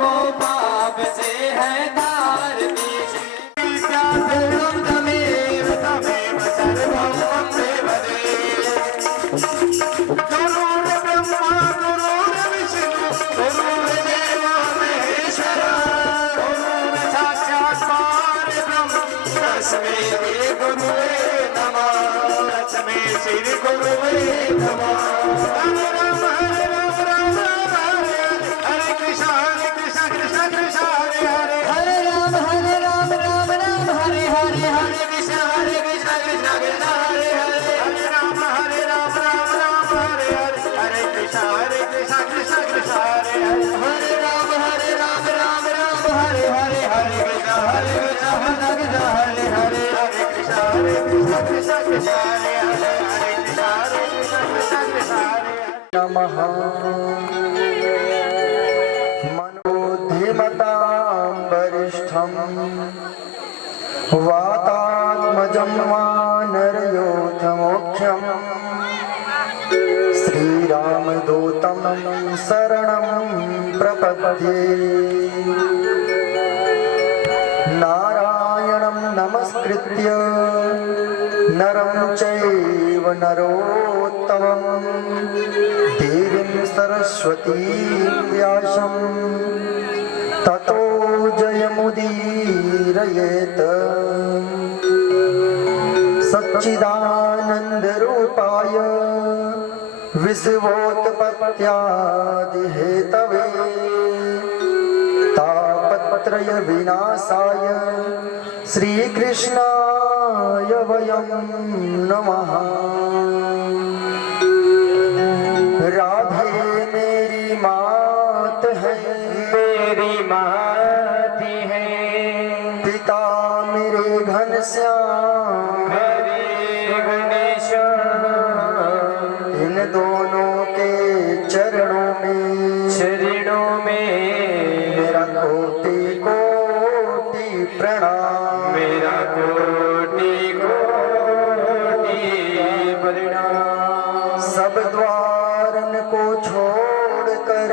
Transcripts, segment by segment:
को पाप से है तार दीजिए। श्री गुरुवे नमः। हरे राम हरे कृष्ण कृष्ण कृष्ण हरे हरे। हरे राम राम राम हरे हरे, हरे कृष्ण कृष्ण कृष्ण हरे हरे। हरे राम हरे हरे कृष्ण कृष्ण कृष्ण हरे हरे। हरे राम राम हरे हरे, हरे कृष्ण कृष्ण कृष्ण हरे हरे। हरे कृष्ण कृष्ण कृष्ण हरे हरे। हरे कृष्ण कृष्ण कृष्ण हरे हरे। नमः। मनोधिमतां वरिष्ठं वातात्मजं वानरयोधमुख्यं श्रीरामदूतं शरणं प्रपद्ये। नारायणं नमस्कृत्य नरं चैव नरोत्तमं देवीं सरस्वतीं व्यासं ततो जयमुदीरयेत्। सच्चिदानन्दरूपाय विश्वोत्पत्त्यादिहेतवे तापत्रय विनाशाय श्रीकृष्णाय वयं नमः। राधे मेरी मात है, मेरी माती है, पिता मेरे घनश्याम, मेरे घनश्याम। इन दोनों के चरणों में मेरा कोटि कोटि प्रणाम। मेरा कोटि कोटि प्रणाम। सब द्वारन को छोड़ कर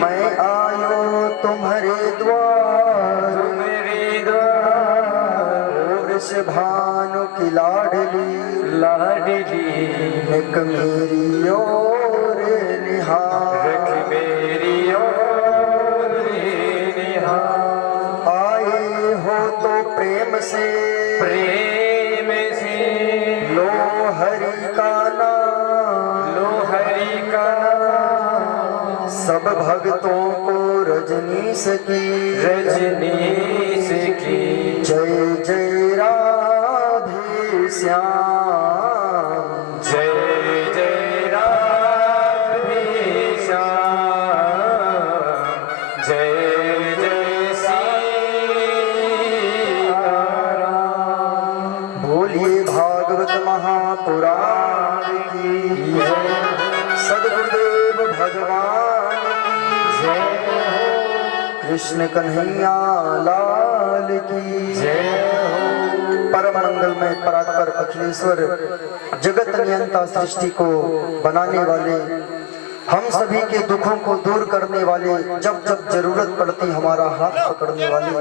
मैं आयो तुम्हारे द्वार। मेरे द्वार भानु की लाडली निक मेरी ओर निहार। मेरी ओर निहार। आए हो तो प्रेम से लो हरि का नाम, सब भक्तों को रजनीश की जय जय राधे श्याम। जय जय राधे श्याम। जय जय सीताराम। बोलिए भागवत महापुराण की जय। सद्गुरुदेव भगवान की जय। कृष्ण कन्हैया लाल की जय। परम मंगलमय परात्पर अखिलेश्वर जगत नियंता सृष्टि को बनाने वाले, हम सभी के दुखों को दूर करने वाले, जब जब जरूरत पड़ती हमारा हाथ पकड़ने वाले,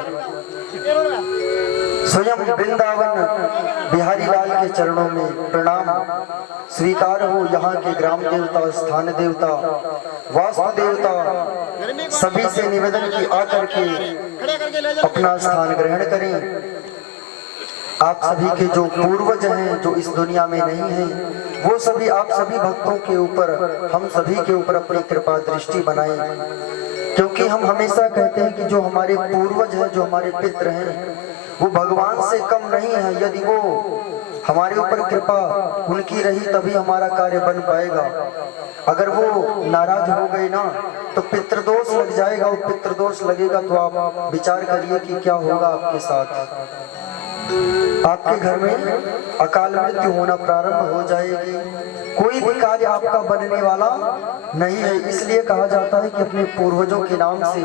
स्वयं वृंदावन बिहारी लाल के चरणों में प्रणाम स्वीकार हो। यहाँ के ग्राम देवता, स्थान देवता, वास्तु देवता सभी से निवेदन की आकर के अपना स्थान ग्रहण करें। आप सभी के जो पूर्वज हैं, जो इस दुनिया में नहीं हैं, वो सभी आप सभी भक्तों के ऊपर, हम सभी के ऊपर अपनी कृपा दृष्टि बनाएं। क्योंकि हम हमेशा कहते हैं कि जो हमारे पूर्वज हैं, जो हमारे पितृ हैं, वो भगवान से कम नहीं है। यदि वो हमारे ऊपर कृपा उनकी रही तभी हमारा कार्य बन पाएगा। अगर वो नाराज हो गए ना तो पितृदोष लग जाएगा। और पितृदोष लगेगा तो आप विचार करिए कि क्या होगा आपके साथ। आपके घर में अकाल मृत्यु होना प्रारंभ हो जाएगी। कोई भी कार्य आपका बनने वाला नहीं है। इसलिए कहा जाता है कि अपने पूर्वजों के नाम से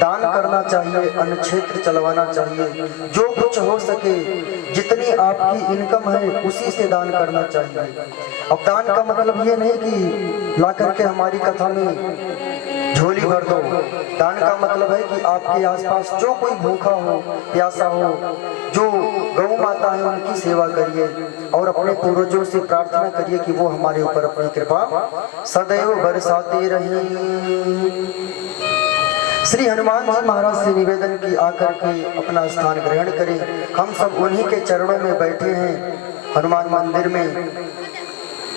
दान करना चाहिए, अन्न क्षेत्र चलवाना चाहिए। जो कुछ हो सके, जितनी आपकी इनकम है उसी से दान करना चाहिए। अब दान का मतलब ये नहीं कि ला करके हमारी कथा में झोली भर दो। दान का मतलब है कि आपके आसपास जो कोई भूखा हो, प्यासा हो, जो गौ माता है उनकी सेवा करिए और अपने पूर्वजों से प्रार्थना करिए कि वो हमारे ऊपर अपनी कृपा सदैव बरसाते रहें। श्री हनुमान जी महाराज से निवेदन की आकर के अपना स्थान ग्रहण करें। हम सब उन्हीं के चरणों में बैठे हैं हनुमान मंदिर में।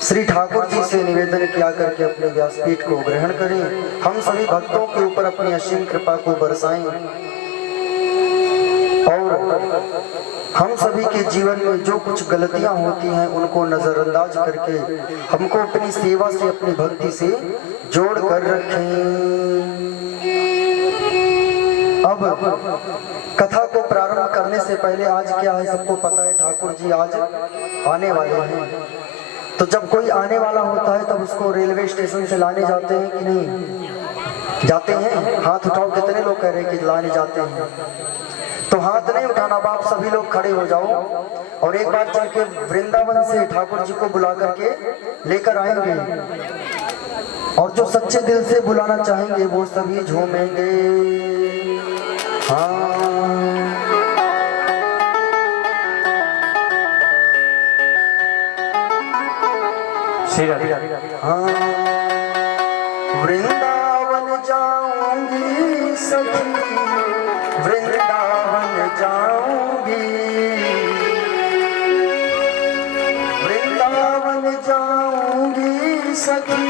श्री ठाकुर जी से निवेदन किया करके अपने व्यासपीठ को ग्रहण करें। हम सभी भक्तों के ऊपर अपनी असीम कृपा को बरसाएं और हम सभी के जीवन में जो कुछ गलतियां होती हैं उनको नजरअंदाज करके हमको अपनी सेवा से, अपनी भक्ति से जोड़ कर रखें। अब कथा को प्रारंभ करने से पहले आज क्या है सबको पता है, ठाकुर जी आज आने वाले हैं। तो जब कोई आने वाला होता है तब उसको रेलवे स्टेशन से लाने जाते हैं कि नहीं जाते हैं? हाथ उठाओ, कितने लोग कह रहे हैं कि लाने जाते हैं? तो हाथ नहीं उठाना, आप सभी लोग खड़े हो जाओ और एक बार चल के वृंदावन से ठाकुर जी को बुला करके लेकर आएंगे और जो सच्चे दिल से बुलाना चाहेंगे वो सभी झूमेंगे। हाँ हाँ, वृंदावन जाऊंगी सखी, वृंदावन जाऊंगी, वृंदावन जाऊंगी सखी,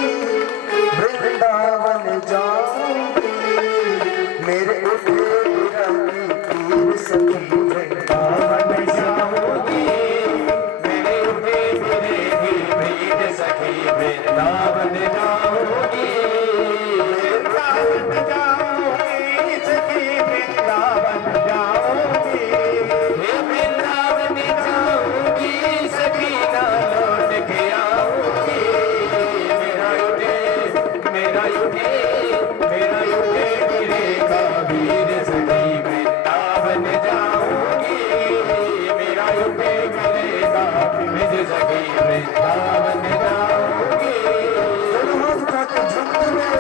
वृंदावन जाऊंगी, मेरे उठे बिरही पीर सखी, वृंदावन जाऊंगी, मेरे उठे बिरही पीर सखी, वृंदावन जाऊंगी, वृंदावन जाऊंगी सखी, वृंदावन जाऊंगी, वृंदावन जाऊंगी सखी, ना लौट के आऊंगी, मेरा उठे मेरे कबीर सखी, वृंदावन जाऊंगी, मेरा उठे मेरे कबीर सखी, वृंदावन जाऊंगी। दोनों हाथ उठा के झुकते हुए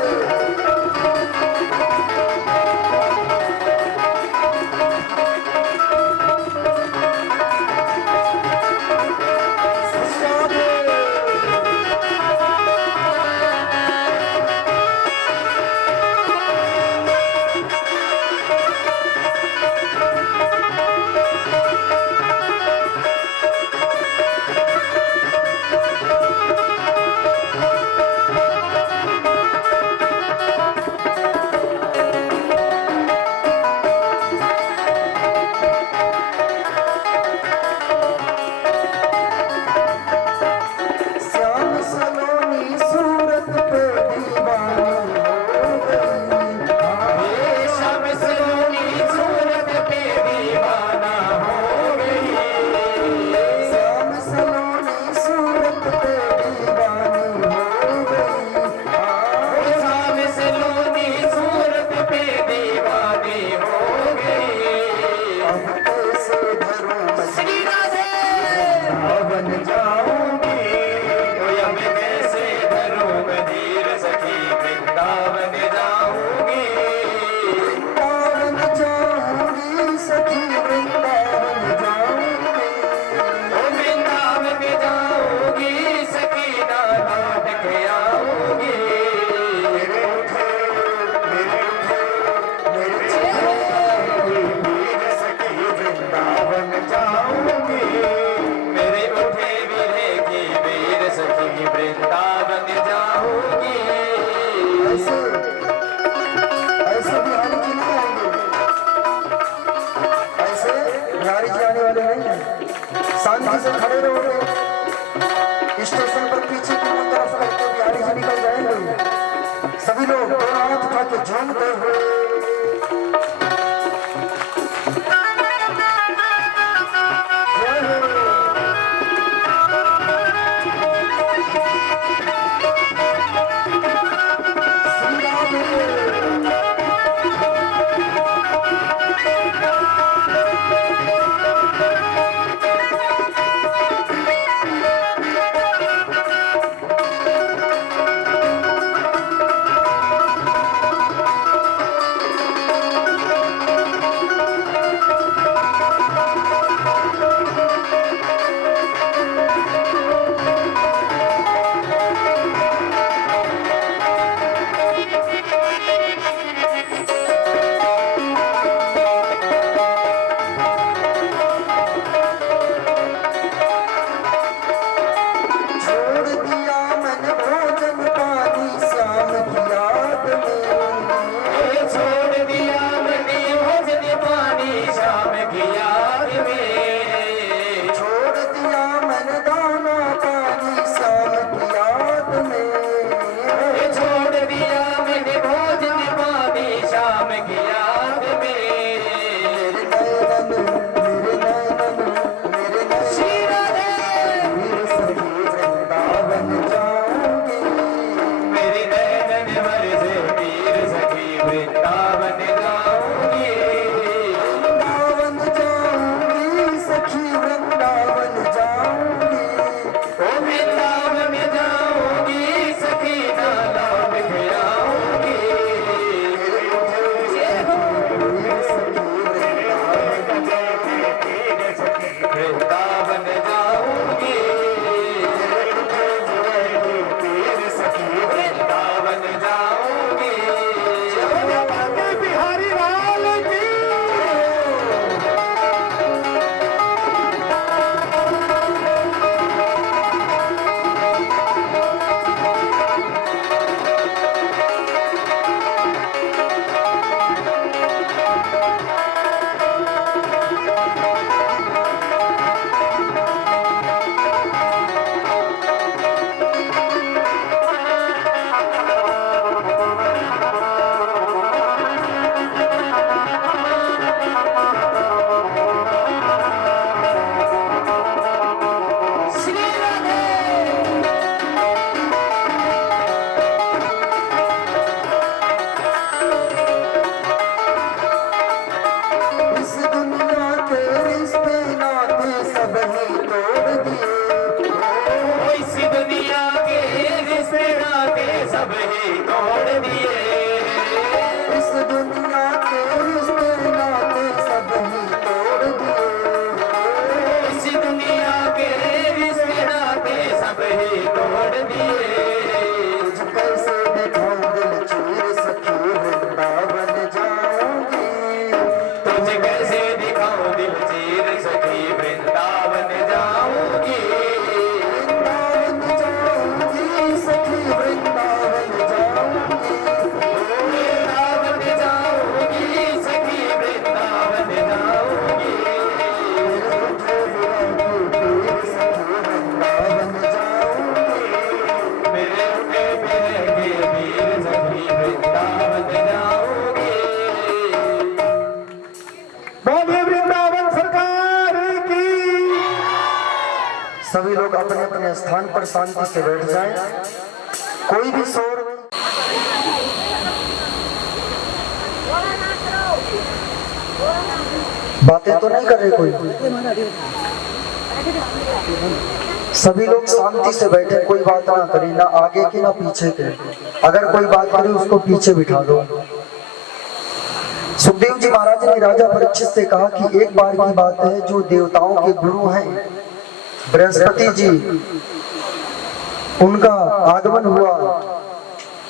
शांति से खड़े रहोगे। स्टेशन पर पीछे की तरफ करके बिहारी जी निकल जाएंगे। सभी लोग दोनों हाथ उठा के झूमते हुए सभी लोग अपने अपने स्थान पर शांति से बैठ जाएं। कोई भी शोर बातें तो नहीं कर रहे कोई। सभी लोग शांति से बैठे, कोई बात ना करे, ना आगे के ना पीछे के। अगर कोई बात करे उसको पीछे बिठा दो। सुखदेव जी महाराज ने राजा परीक्षित से कहा कि एक बार की बात है, जो देवताओं के गुरु हैं बृहस्पति जी, उनका आगमन हुआ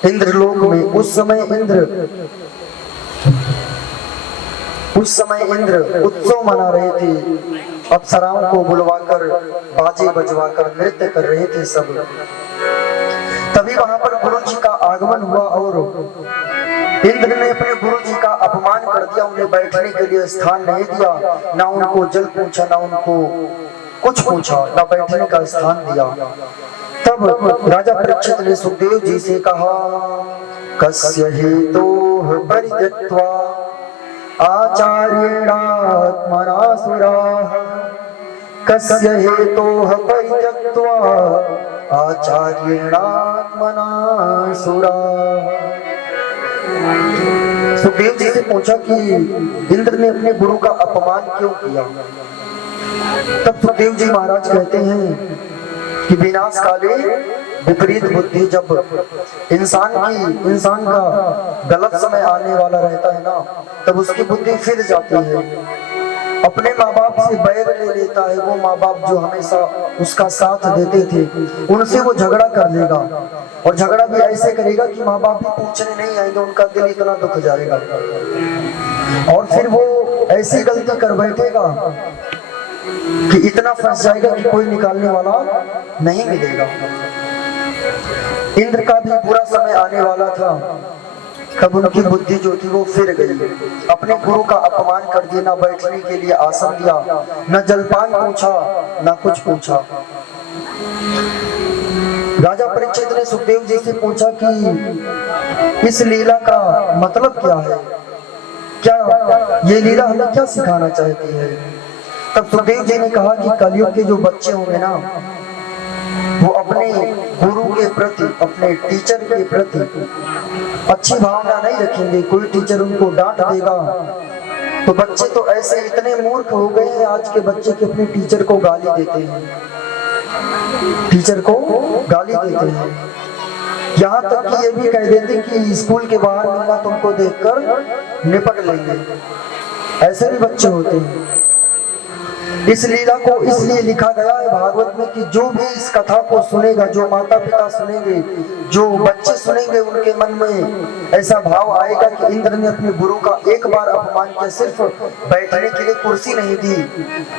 इंद्रलोक में। उस समय इंद्र उत्सव मना रहे थे, अप्सराओं को बुलवाकर बाजे बजवाकर नृत्य कर रहे थे सब। तभी वहां पर गुरु जी का आगमन हुआ और इंद्र ने अपने गुरु जी का अपमान कर दिया, उन्हें बैठने के लिए स्थान नहीं दिया, ना उनको जल पूछा, ना उनको कुछ पूछा, ना बैठने का स्थान दिया। तब राजा परीक्षित ने सुखदेव जी से कहा, कस्य हेतोः परित्यक्त्वा आचार्येणात्मनासुराः, कस्य हेतोः परित्यक्त्वा आचार्येणात्मनासुराः। सुखदेव जी से पूछा कि इंद्र ने अपने गुरु का अपमान क्यों किया। तब सुखदेव जी महाराज कहते हैं कि विनाश काले विपरीत बुद्धि, जब इंसान का गलत समय आने वाला रहता है ना, तब उसकी बुद्धि फिर जाती है, अपने माँ बाप से बैर ले लेता है। वो माँ बाप जो हमेशा उसका साथ देते थे, उनसे वो झगड़ा कर लेगा, और झगड़ा भी ऐसे करेगा कि माँ बाप भी पूछने नहीं आएंगे, उनका दिल इतना दुख जाएगा। और फिर वो ऐसी गलती कर बैठेगा कि इतना फंस जाएगा कि कोई निकालने वाला नहीं मिलेगा। इंद्र का भी बुरा समय आने वाला था, तब उनकी बुद्धि जो थी वो फिर गई। अपने गुरु का अपमान कर दिया, ना बैठने के लिए आसन दिया, न जलपान पूछा, ना कुछ पूछा। राजा परीक्षित ने सुखदेव जी से पूछा कि इस लीला का मतलब क्या है, क्या ये लीला हमें क्या सिखाना चाहती है। तब सुखदेव जी ने कहा कि कलयुग के जो बच्चे होंगे ना, वो अपने गुरु के प्रति, अपने टीचर के प्रति अच्छी भावना नहीं रखेंगे। कोई टीचर उनको डांट देगा तो बच्चे तो ऐसे इतने मूर्ख हो गए हैं आज के बच्चे के अपने टीचर को गाली देते हैं, यहाँ तक कि ये भी कह देते कि स्कूल के बाहर मिलना तुमको देखकर निपट लेंगे। ऐसे भी बच्चे होते हैं। इस लीला को इसलिए लिखा गया है भागवत में कि जो भी इस कथा को सुनेगा, जो माता पिता सुनेंगे, जो बच्चे सुनेंगे, उनके मन में ऐसा भाव आएगा कि इंद्र ने अपने गुरु का एक बार अपमान किया, सिर्फ बैठने के लिए कुर्सी नहीं दी,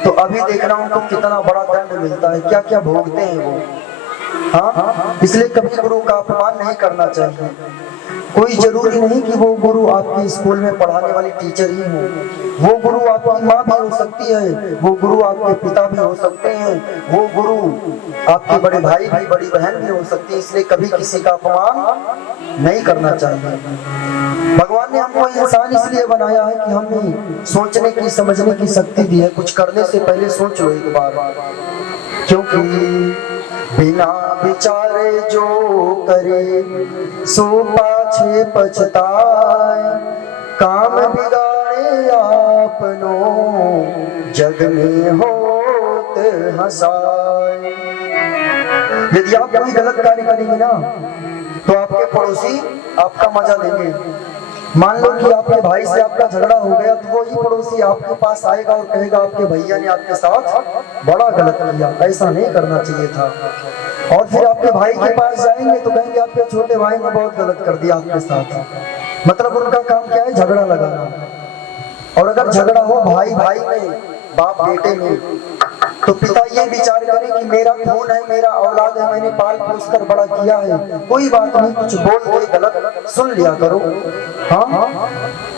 तो अभी देखना उनको कितना बड़ा दंड मिलता है, क्या क्या भोगते हैं वो। हाँ, इसलिए कभी गुरु का अपमान नहीं करना चाहिए। कोई जरूरी नहीं कि वो गुरु आपके स्कूल में पढ़ाने वाली टीचर ही हो, वो गुरु आपकी माँ भी हो सकती है, वो गुरु आपके पिता भी हो सकते हैं, वो गुरु आपके बड़े भाई भी, बड़ी बहन भी हो सकती है। इसलिए कभी किसी का अपमान नहीं करना चाहिए। भगवान ने हमको इंसान इसलिए बनाया है कि हमें सोचने की, समझने की शक्ति दी है। कुछ करने से पहले सोच लो एक बार, क्योंकि बिना विचारे जो करे सो पाछे पछताए, काम बिगाड़े आपनो जग में होत हंसाए। यदि आप कोई गलत कार्य करेंगे ना, तो आपके पड़ोसी आपका मजा लेंगे। मान लो कि आपके भाई से आपका झगड़ा हो गया, तो वही पड़ोसी आपके पास आएगा और कहेगा आपके भैया ने आपके साथ बड़ा गलत किया, ऐसा नहीं करना चाहिए था। और फिर आपके भाई के पास जाएंगे तो कहेंगे आपके छोटे भाई ने बहुत गलत कर दिया आपके साथ। मतलब उनका काम क्या है, झगड़ा लगाना। और अगर झगड़ा हो भाई भाई में, बाप बेटे में, तो पिता ये विचार करे कि मेरा खून है, मेरा औलाद है, मैंने पाल पोस कर बड़ा किया है, कोई बात नहीं, कुछ बोल दे, गलत सुन लिया करो। हाँ,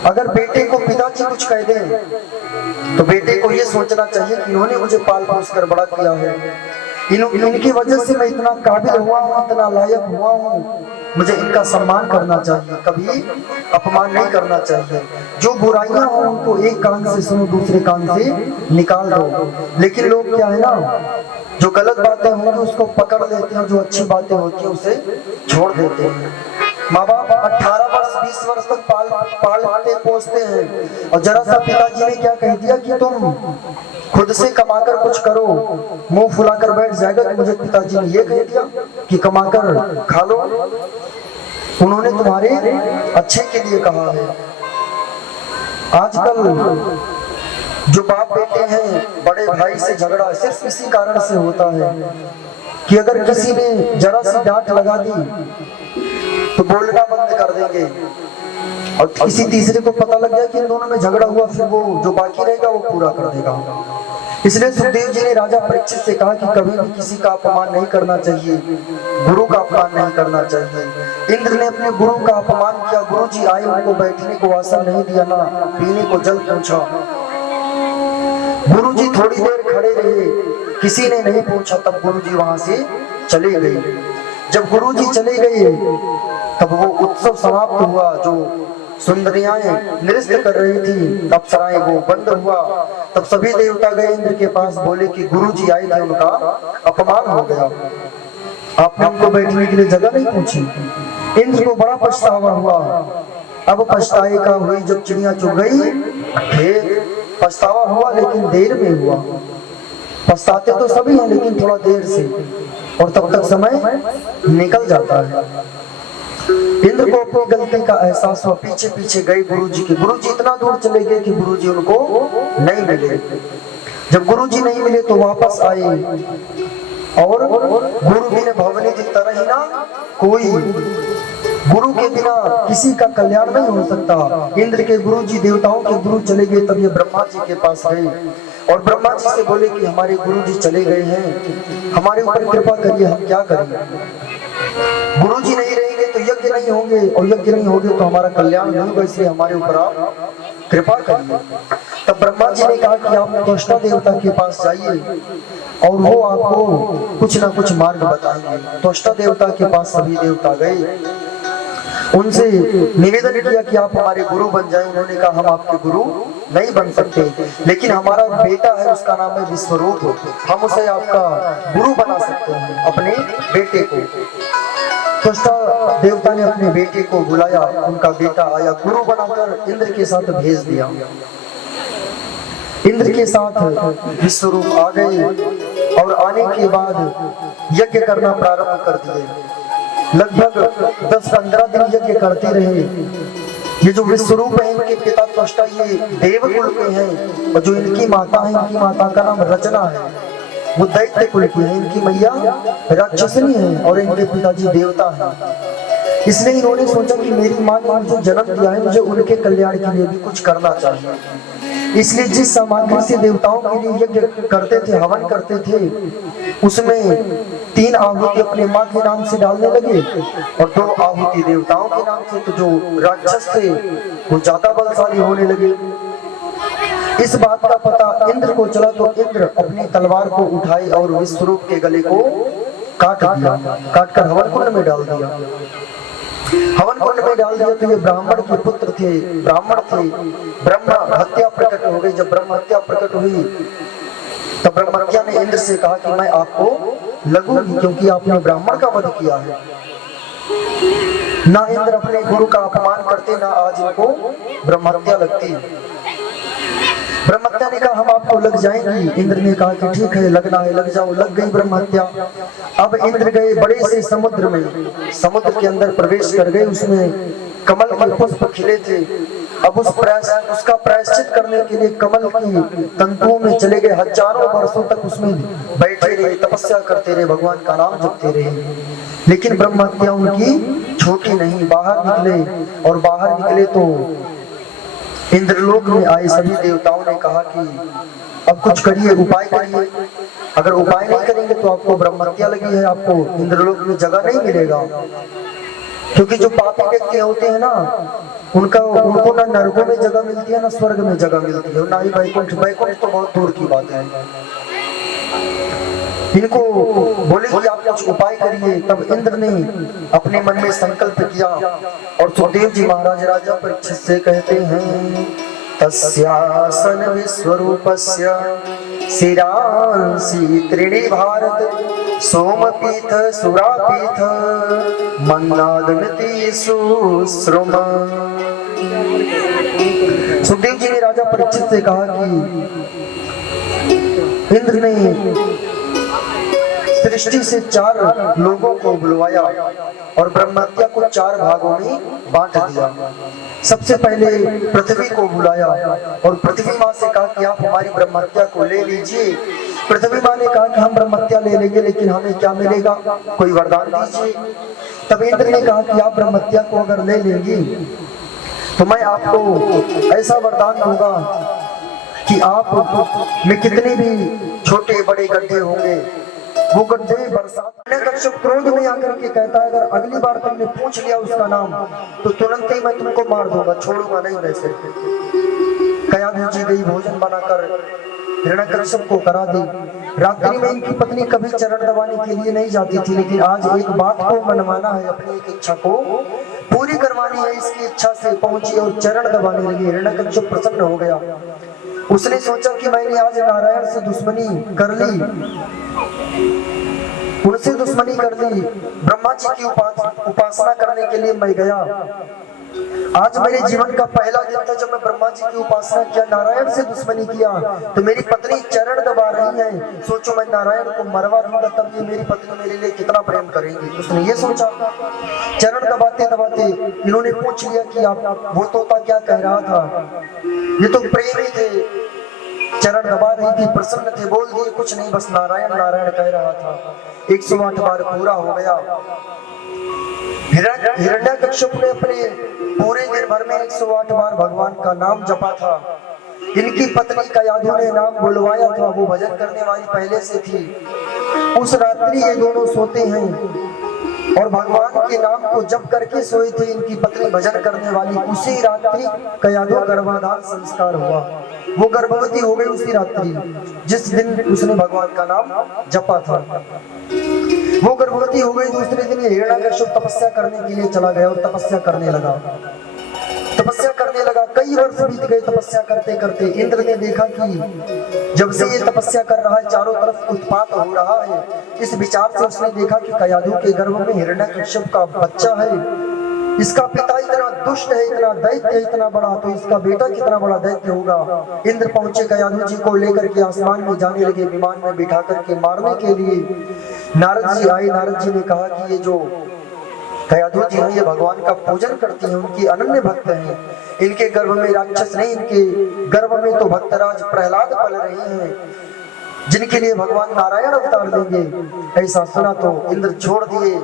अगर बेटे को पिताजी कुछ कह दें तो बेटे को ये सोचना चाहिए कि इन्होंने मुझे पाल पोस कर बड़ा किया है, इनकी वजह से मैं इतना काबिल हुआ हूँ, इतना लायक हुआ हूँ मुझे इनका सम्मान करना चाहिए, कभी अपमान नहीं करना चाहिए। जो बुराइयां हो उनको एक कान से सुनो, दूसरे कान से निकाल दो। लेकिन लोग क्या है ना, जो गलत बातें होंगी उसको पकड़ लेते हैं, जो अच्छी बातें होती हैं उसे छोड़ देते हैं। माँ बाप 18 वर्ष 20 वर्ष तक पालते पोसते हैं, और जरा सा पिताजी ने क्या कह दिया कि तुम खुद से कमाकर कुछ करो, मुंह फुलाकर बैठ जाएगा। तो मुझे पिताजी ने ये कह दिया कि कमाकर खा लो। उन्होंने तुम्हारे अच्छे के लिए कहा है। आजकल जो बाप बेटे हैं, बड़े भाई से झगड़ा सिर्फ इसी कारण से होता है कि अगर किसी ने जरा सी डांट लगा दी तो बोलना बंद कर देंगे, और किसी तीसरे को पता लग गया कि इन दोनों में झगड़ा हुआ, फिर वो जो बाकी रहेगा वो पूरा कर देगा। इसलिए सुखदेव जी ने राजा परीक्षित से कहा कि कभी भी किसी का अपमान नहीं करना चाहिए, गुरु का अपमान नहीं करना चाहिए। इंद्र ने अपने गुरु का अपमान किया। गुरु जी आए, उनको बैठने को आसन नहीं दिया, ना पीने को जल पूछा। गुरु जी थोड़ी देर खड़े रहे, किसी ने नहीं पूछा, तब गुरु जी वहां से चले गए। जब गुरु जी चले गए तब वो उत्सव समाप्त हुआ। जो सुंदरियां नृत्य कर रही थी, अप्सराएं, वो बंद हुआ। तब सभी देवता गए इंद्र के पास, बोले कि गुरु जी आए थे, उनका अपमान हो गया, आपने उनको बैठने के लिए जगह नहीं पूछी। इंद्र को बड़ा पछतावा हुआ। अब पछताए का हुई जब चिड़िया चुग गई, फिर पछतावा हुआ, लेकिन देर में हुआ। पछताते तो सभी हैं, लेकिन थोड़ा देर से, और तब तक समय निकल जाता है। इंद्र को अपनी गलती का एहसास हुआ, पीछे पीछे गए गुरुजी के। गुरुजी इतना दूर चले गए कि गुरुजी उनको नहीं मिले। जब गुरुजी नहीं मिले तो वापस आए, और गुरु बिना भवनी की तरह ही ना कोई, गुरु के बिना किसी का कल्याण नहीं हो सकता। इंद्र के गुरु जी, देवताओं के गुरु चले गए, तब ये ब्रह्मा जी के पास गए और ब्रह्मा जी से बोले कि हमारे गुरु जी चले गए हैं, हमारे ऊपर कृपा करिए, हम क्या करें। गुरु जी नहीं रहेंगे तो यज्ञ नहीं होंगे, और यज्ञ नहीं होंगे तो हमारा कल्याण नहीं होगा, इसलिए हमारे ऊपर आप कृपा करिए। तब ब्रह्मा जी ने कहा कि आप त्वष्टा देवता के पास जाइए और वो आपको कुछ ना कुछ मार्ग बताएंगे। त्वष्टा देवता के पास सभी देवता गए, उनसे निवेदन किया कि आप हमारे गुरु बन जाएं। उन्होंने कहा हम आपके गुरु नहीं बन सकते, लेकिन हमारा बेटा है, उसका नाम है विश्वरूप, हम उसे आपका गुरु बना सकते हैं, अपने बेटे को। त्वष्टा देवता ने अपने बेटे को बुलाया, उनका बेटा आया, गुरु बनाकर इंद्र के साथ भेज दिया। इंद्र के साथ विश्वरूप आ गए, और आने के बाद यज्ञ करना प्रारंभ कर दिए। लगभग 10-15 दिन यज्ञ करते रहे। ये जो विश्वरूप है, इनके पिता त्वष्टा ये देवकुल के हैं, और जो इनकी माता है, इनकी माता का नाम रचना है, वो दैत्य कुल की है। इनकी मैया राक्षसनी है और इनके पिताजी देवता हैं। इसलिए इन्होंने सोचा कि मेरी माँ ने मुझे जन्म दिया है, मुझे उनके कल्याण के लिए भी कुछ करना चाहिए। इसलिए जिस सामग्री से देवताओं के लिए यज्ञ करते थे, हवन करते थे, उसमें 3 आहुति अपने माँ के नाम से डालने लगे और 2 आहुति देवताओं के नाम से। तो जो राक्षस थे वो ज्यादा बलशाली होने लगे। इस बात का पता इंद्र को चला, तो इंद्र अपनी तलवार को उठाई और विश्वरूप के गले को काट दिया, काटकर हवन कुंड में डाल दिया। हवन कुंड में डाल दिया तो ये ब्राह्मण के पुत्र थे, ब्राह्मण थे। ब्रह्म हत्या प्रकट हो गई। जब ब्रह्म हत्या प्रकट हुई तब ब्रह्म हत्या ने इंद्र से कहा कि मैं आपको लगूंगी, क्योंकि आपने ब्राह्मण का वध किया है। ना इंद्र अपने गुरु का अपमान करते, ना आज इनको ब्रह्म हत्या लगती। ब्रह्म हत्या ने कहा हम आपको लग जाएंगी। इंद्र ने कहा कि ठीक है, लगना है लग जाओ। लग गई ब्रह्म हत्या। अब इंद्र गए बड़े से समुद्र में, समुद्र के अंदर प्रवेश कर गए। उसमें कमल के पुष्प खिले थे। अब उसका प्रायश्चित करने के लिए कमल की तंतुओं में चले गए। हजारों वर्षों तक उसमें बैठे रहे, तपस्या करते रहे, भगवान का नाम जपते रहे। लेकिन ब्रह्म हत्या उनकी छोटी नहीं। बाहर निकले, और बाहर निकले तो इंद्रलोक में आए सभी देवताओं ने कहा कि अब कुछ करिए, उपाय करिए। अगर उपाय नहीं करेंगे तो आपको ब्रह्म हत्या लगी है, आपको इंद्रलोक में जगह नहीं मिलेगा। क्योंकि जो पापी व्यक्ति होते हैं ना, उनको ना नरकों में जगह मिलती है, ना स्वर्ग में जगह मिलती है, ना ही वैकुंठ। वैकुंठ तो बहुत दूर की बात है। इनको बोले कि आप कुछ उपाय करिए। तब इंद्र ने अपने मन में संकल्प किया और सुखदेव जी महाराज राजा परीक्षित से कहते हैं, तस्यासन विश्वरूपस्य शिरांसि त्रीणि भारत सोमपीठ सुरापीठ मन्नादमिति सुश्रुम। सुखदेव जी ने राजा परीक्षित से कहा कि इंद्र ने सृष्टि से 4 लोगों को बुलवाया और ब्रह्महत्या को 4 भागों में बांट दिया। सबसे पहले पृथ्वी को बुलाया और पृथ्वी माँ से कहा कि आप हमारी ब्रह्महत्या को ले लीजिए। पृथ्वी माँ ने कहा कि हम ब्रह्महत्या ले लेंगे, लेकिन हमें क्या मिलेगा, कोई वरदान दीजिए। तब इंद्र ने कहा कि आप ब्रह्महत्या को अगर ले लेंगी तो मैं आपको ऐसा वरदान दूंगा कि आप में कितने भी छोटे बड़े गड्ढे होंगे वो गड्ढे बरसात। कश्यप क्रोध में आकर के कहता है, अगर अगली बार तुमने पूछ लिया उसका नाम तो तुरंत ही मैं तुमको मार दूंगा, छोड़ूंगा नहीं वैसे। कयाधु जी गई भोजन बनाकर हिरण्यकश्यप को करा दी। रात्रि में इनकी पत्नी कभी चरण दबाने के लिए नहीं जाती थी, लेकिन आज एक बात को मनवाना है, अपनी एक इच्छा को पूरी करवानी है, इसकी इच्छा से पहुंची और चरण दबाने लगी। हिरण्यकश्यप प्रसन्न हो गया। उसने सोचा कि मैंने आज नारायण से दुश्मनी कर ली, उनसे दुश्मनी कर ली, ब्रह्मा जी की उपासना करने के लिए मैं गया। आज मेरे जीवन का पहला दिन था जब मैं ब्रह्मा जी की उपासना किया, नारायण से दुश्मनी किया तो मेरी पत्नी चरण दबा रही है। सोचो मैं नारायण को मरवा दूंगा तब ये मेरी पत्नी मेरे लिए कितना प्रेम करेंगी। उसने ये सोचा। चरण दबाते दबाते इन्होंने पूछ लिया कि आप वो तोता क्या कह रहा था। ये तो प्रेमी थे, चरण दबा रही थी, प्रसन्न थे, बोल दिए कुछ नहीं, बस नारायण नारायण कह रहा था। 108 बार पूरा हो गया। हिरण्यकश्यप ने अपने पूरे दिन भर में 108 बार भगवान का नाम जपा था। इनकी पत्नी कयाधु ने नाम बुलवाया था, वो भजन करने वाली पहले से थी। उस रात्रि ये दोनों सोते हैं और भगवान के नाम को जप करके सोए थे। इनकी पत्नी भजन करने वाली। उसी रात्रि कयाधु गर्भाधान संस्कार हुआ। वो गर्भवती हो गई उसी रात्रि जिस दिन उसने भगवान का नाम जपा था। वो गर्भवती हो गई। दूसरे दिन हिरण्यकश्यप तपस्या करने के लिए चला गया और तपस्या करने लगा। कई वर्ष बीत गए तपस्या करते करते। इंद्र ने देखा कि जब से ये तपस्या कर रहा है चारों तरफ उत्पात हो रहा है। इस विचार से उसने देखा कि कयाधु के गर्भ में हिरण्यकश्यप का बच्चा है। इसका पिता इतना दुष्ट है, इतना दैत्य है, इतना बड़ा, तो इसका बेटा कितना बड़ा दैत्य होगा। इंद्र पहुंचे, कयाधु जी को लेकर के आसमान में जाने लगे, विमान में बिठा करके मारने के लिए। नारद जी आए। नारद जी ने कहा कि ये जो कयाधु जी हैं ये भगवान का पूजन करते हैं, उनकी अनन्य भक्त हैं। इनके गर्भ में राक्षस नहीं, इनके गर्भ में तो भक्तराज प्रहलाद पल रहे हैं जिनके लिए भगवान नारायण अवतार देंगे। ऐसा सुना तो इंद्र छोड़ दिए।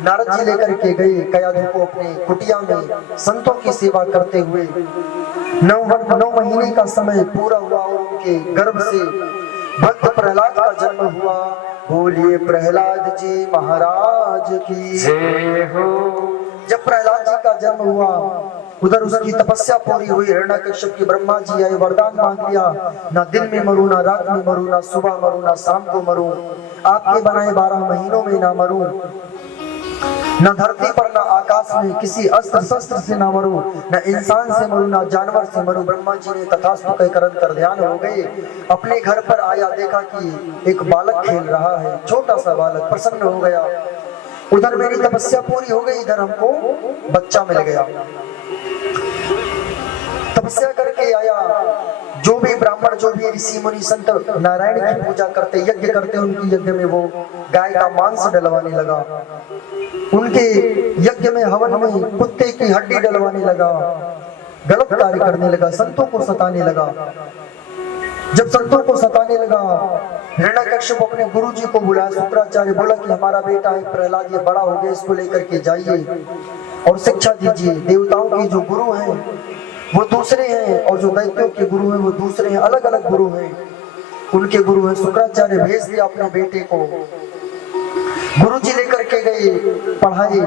नारद जी लेकर के गए कयाधु को अपने कुटिया में संतों की सेवा करते हुए। 9 महीने का समय पूरा हुआ और उनके गर्भ से भक्त प्रहलाद का जन्म हुआ। बोलिए प्रहलाद जी महाराज की जय हो। जब प्रहलाद जी का जन्म हुआ उधर उसकी तपस्या पूरी हुई। हिरण्यकश्यप की ब्रह्मा जी आए, वरदान मांग लिया, ना दिन में मरूं, ना रात में मरूं, ना सुबह मरूं, ना शाम को मरूं, आपके बनाए 12 महीनों में ना मरूं, न धरती पर न आकाश में किसी अस्त्र शस्त्र से ना मरूं, न इंसान से मरूं, न जानवर से मरूं। ब्रह्मा जी ने तथास्तु कहकर अंतर्ध्यान हो गए। अपने घर पर आया, देखा कि एक बालक खेल रहा है, छोटा सा बालक। प्रसन्न हो गया। उधर मेरी तपस्या पूरी हो गई, इधर हमको बच्चा मिल गया। तपस्या करके आया। जो भी ब्राह्मण, जो भी ऋषि मुनि संत नारायण की पूजा करते, यज्ञ करते, उनकी यज्ञ में वो गाय का मांस डलवाने लगा। उनके यज्ञ में हवन में कुत्ते की हड्डी डलवाने लगा। गलत कार्य करने लगा, संतों को सताने लगा। जब संतों को सताने लगा, हिरण्यकश्यप अपने गुरु जी को बुलाया। शुक्राचार्य बोला कि हमारा बेटा है प्रहलाद, ये बड़ा हो गया, इसको लेकर के जाइए और शिक्षा दीजिए। देवताओं के जो गुरु हैं वो दूसरे हैं और जो दैत्यों के गुरु हैं वो दूसरे हैं, अलग अलग गुरु हैं। उनके गुरु हैं। शुक्राचार्य भेज दिया अपने बेटे को। गुरु जी लेकर के गए, पढ़ाए।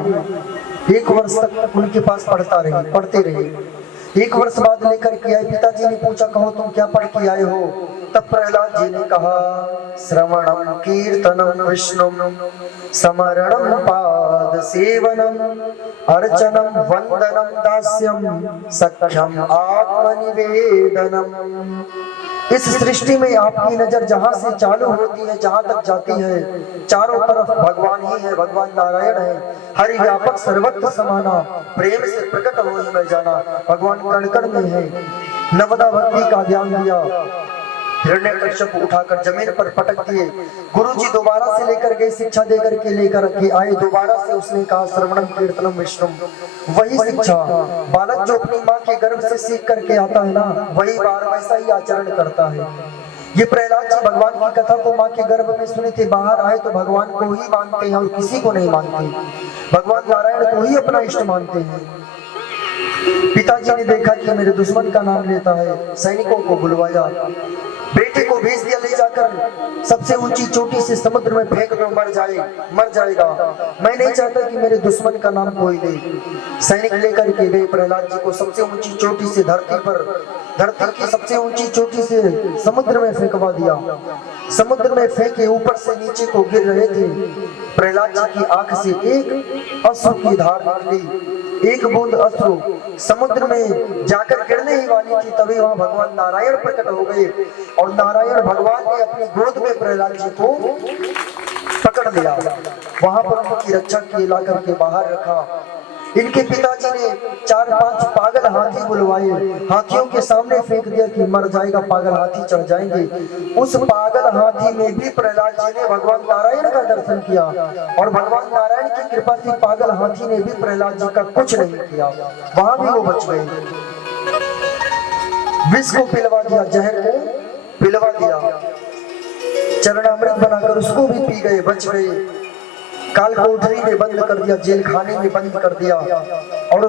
1 वर्ष तक उनके पास पढ़ते रहे। 1 वर्ष बाद लेकर के आए। पिताजी ने पूछा कहो तुम क्या पढ़ के आए हो? तब प्रहलाद जी ने कहा श्रवणम कीर्तनम विष्णुम समरणम पाद सेवनम अर्चनम वंदनम दास्यम सख्यम आत्मनिवेदनम। इस सृष्टि में आपकी नजर जहां से चालू होती है जहां तक जाती है चारों तरफ भगवान ही है, भगवान नारायण है। हरि व्यापक सर्वत्र समाना, प्रेम से प्रकट हो ही मैं जाना, भगवान कण कण में है। नवदा भक्ति का ज्ञान दिया। हिरण्यकश्यप उठाकर जमीन पर पटक दिए। गुरुजी दोबारा से लेकर गए, शिक्षा देकर के लेकर के आए। दोबारा से उसने कहा श्रवणम कीर्तनम विष्णुम। वही शिक्षा बालक जो अपनी माँ के गर्भ से सीख करके आता है ना, वही बार वैसा ही आचरण करता है। ये प्रहलाद जी भगवान की कथा को माँ के गर्भ में सुने थे, बाहर आए तो भगवान को ही मानते हैं और किसी को नहीं मानते। भगवान नारायण को ही अपना इष्ट मानते हैं। पिताजी ने देखा कि मेरे दुश्मन का नाम लेता है, सैनिकों को बुलवाया, बेटे को भेज दिया ले जाकर सबसे ऊंची चोटी से समुद्र में फेंक दो, मर जाएगा। मैं नहीं चाहता कि मेरे दुश्मन का नाम कोई ले। सैनिक लेकर के गए प्रहलाद जी को सबसे ऊंची चोटी से धरती की सबसे ऊंची चोटी से समुद्र में फेंकवा दिया। समुद्र में फेंके, ऊपर से नीचे को गिर रहे थे। प्रहलाद जी की आंख से एक अश्रु की धार निकली, एक बूंद अश्रु समुद्र में जाकर गिरने ही वाली थी। तभी वहां भगवान नारायण प्रकट हो गए और नारायण भगवान ने अपनी गोद में प्रहलाद जी को पकड़ लिया। वहां पर उनकी रक्षा के ला करके बाहर रखा। इनके पिताजी ने 4-5 पागल हाथी बुलवाए, हाथियों के सामने फेंक दिया कि मर जाएगा, पागल हाथी चढ़ जाएंगे। उस पागल हाथी में भी प्रहलाद जी ने भगवान नारायण का दर्शन किया और भगवान नारायण की कृपा से पागल हाथी ने भी प्रहलाद जी का कुछ नहीं किया, वहां भी वो बच गए। विष को पिलवा दिया, जहर को पिलवा दिया, चरणामृत बनाकर उसको भी पी गए, बच गए। काल कोठरी में बंद कर दिया, जेल खाने में बंद कर दिया और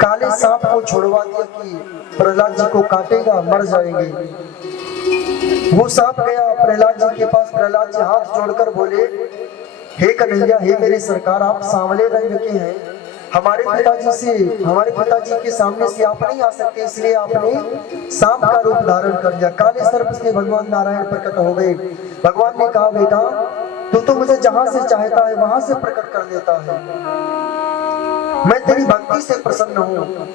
काले सांप को छोड़वा दिया कि प्रहलाद जी को काटेगा, मर जाएंगे। वो सांप गया प्रहलाद जी के पास। प्रहलाद जी हाथ जोड़कर बोले हे कन्हैया, हे मेरे सरकार, आप सांवले रंग के हैं, हमारे पिताजी के सामने से आप नहीं आ सकते, इसलिए आपने सांप का रूप धारण कर लिया। काले सर्प से भगवान नारायण प्रकट हो गए। भगवान ने कहा बेटा तो मुझे जहां से चाहता है वहां से प्रकट कर देता है, मैं तेरी भक्ति से प्रसन्न हूँ।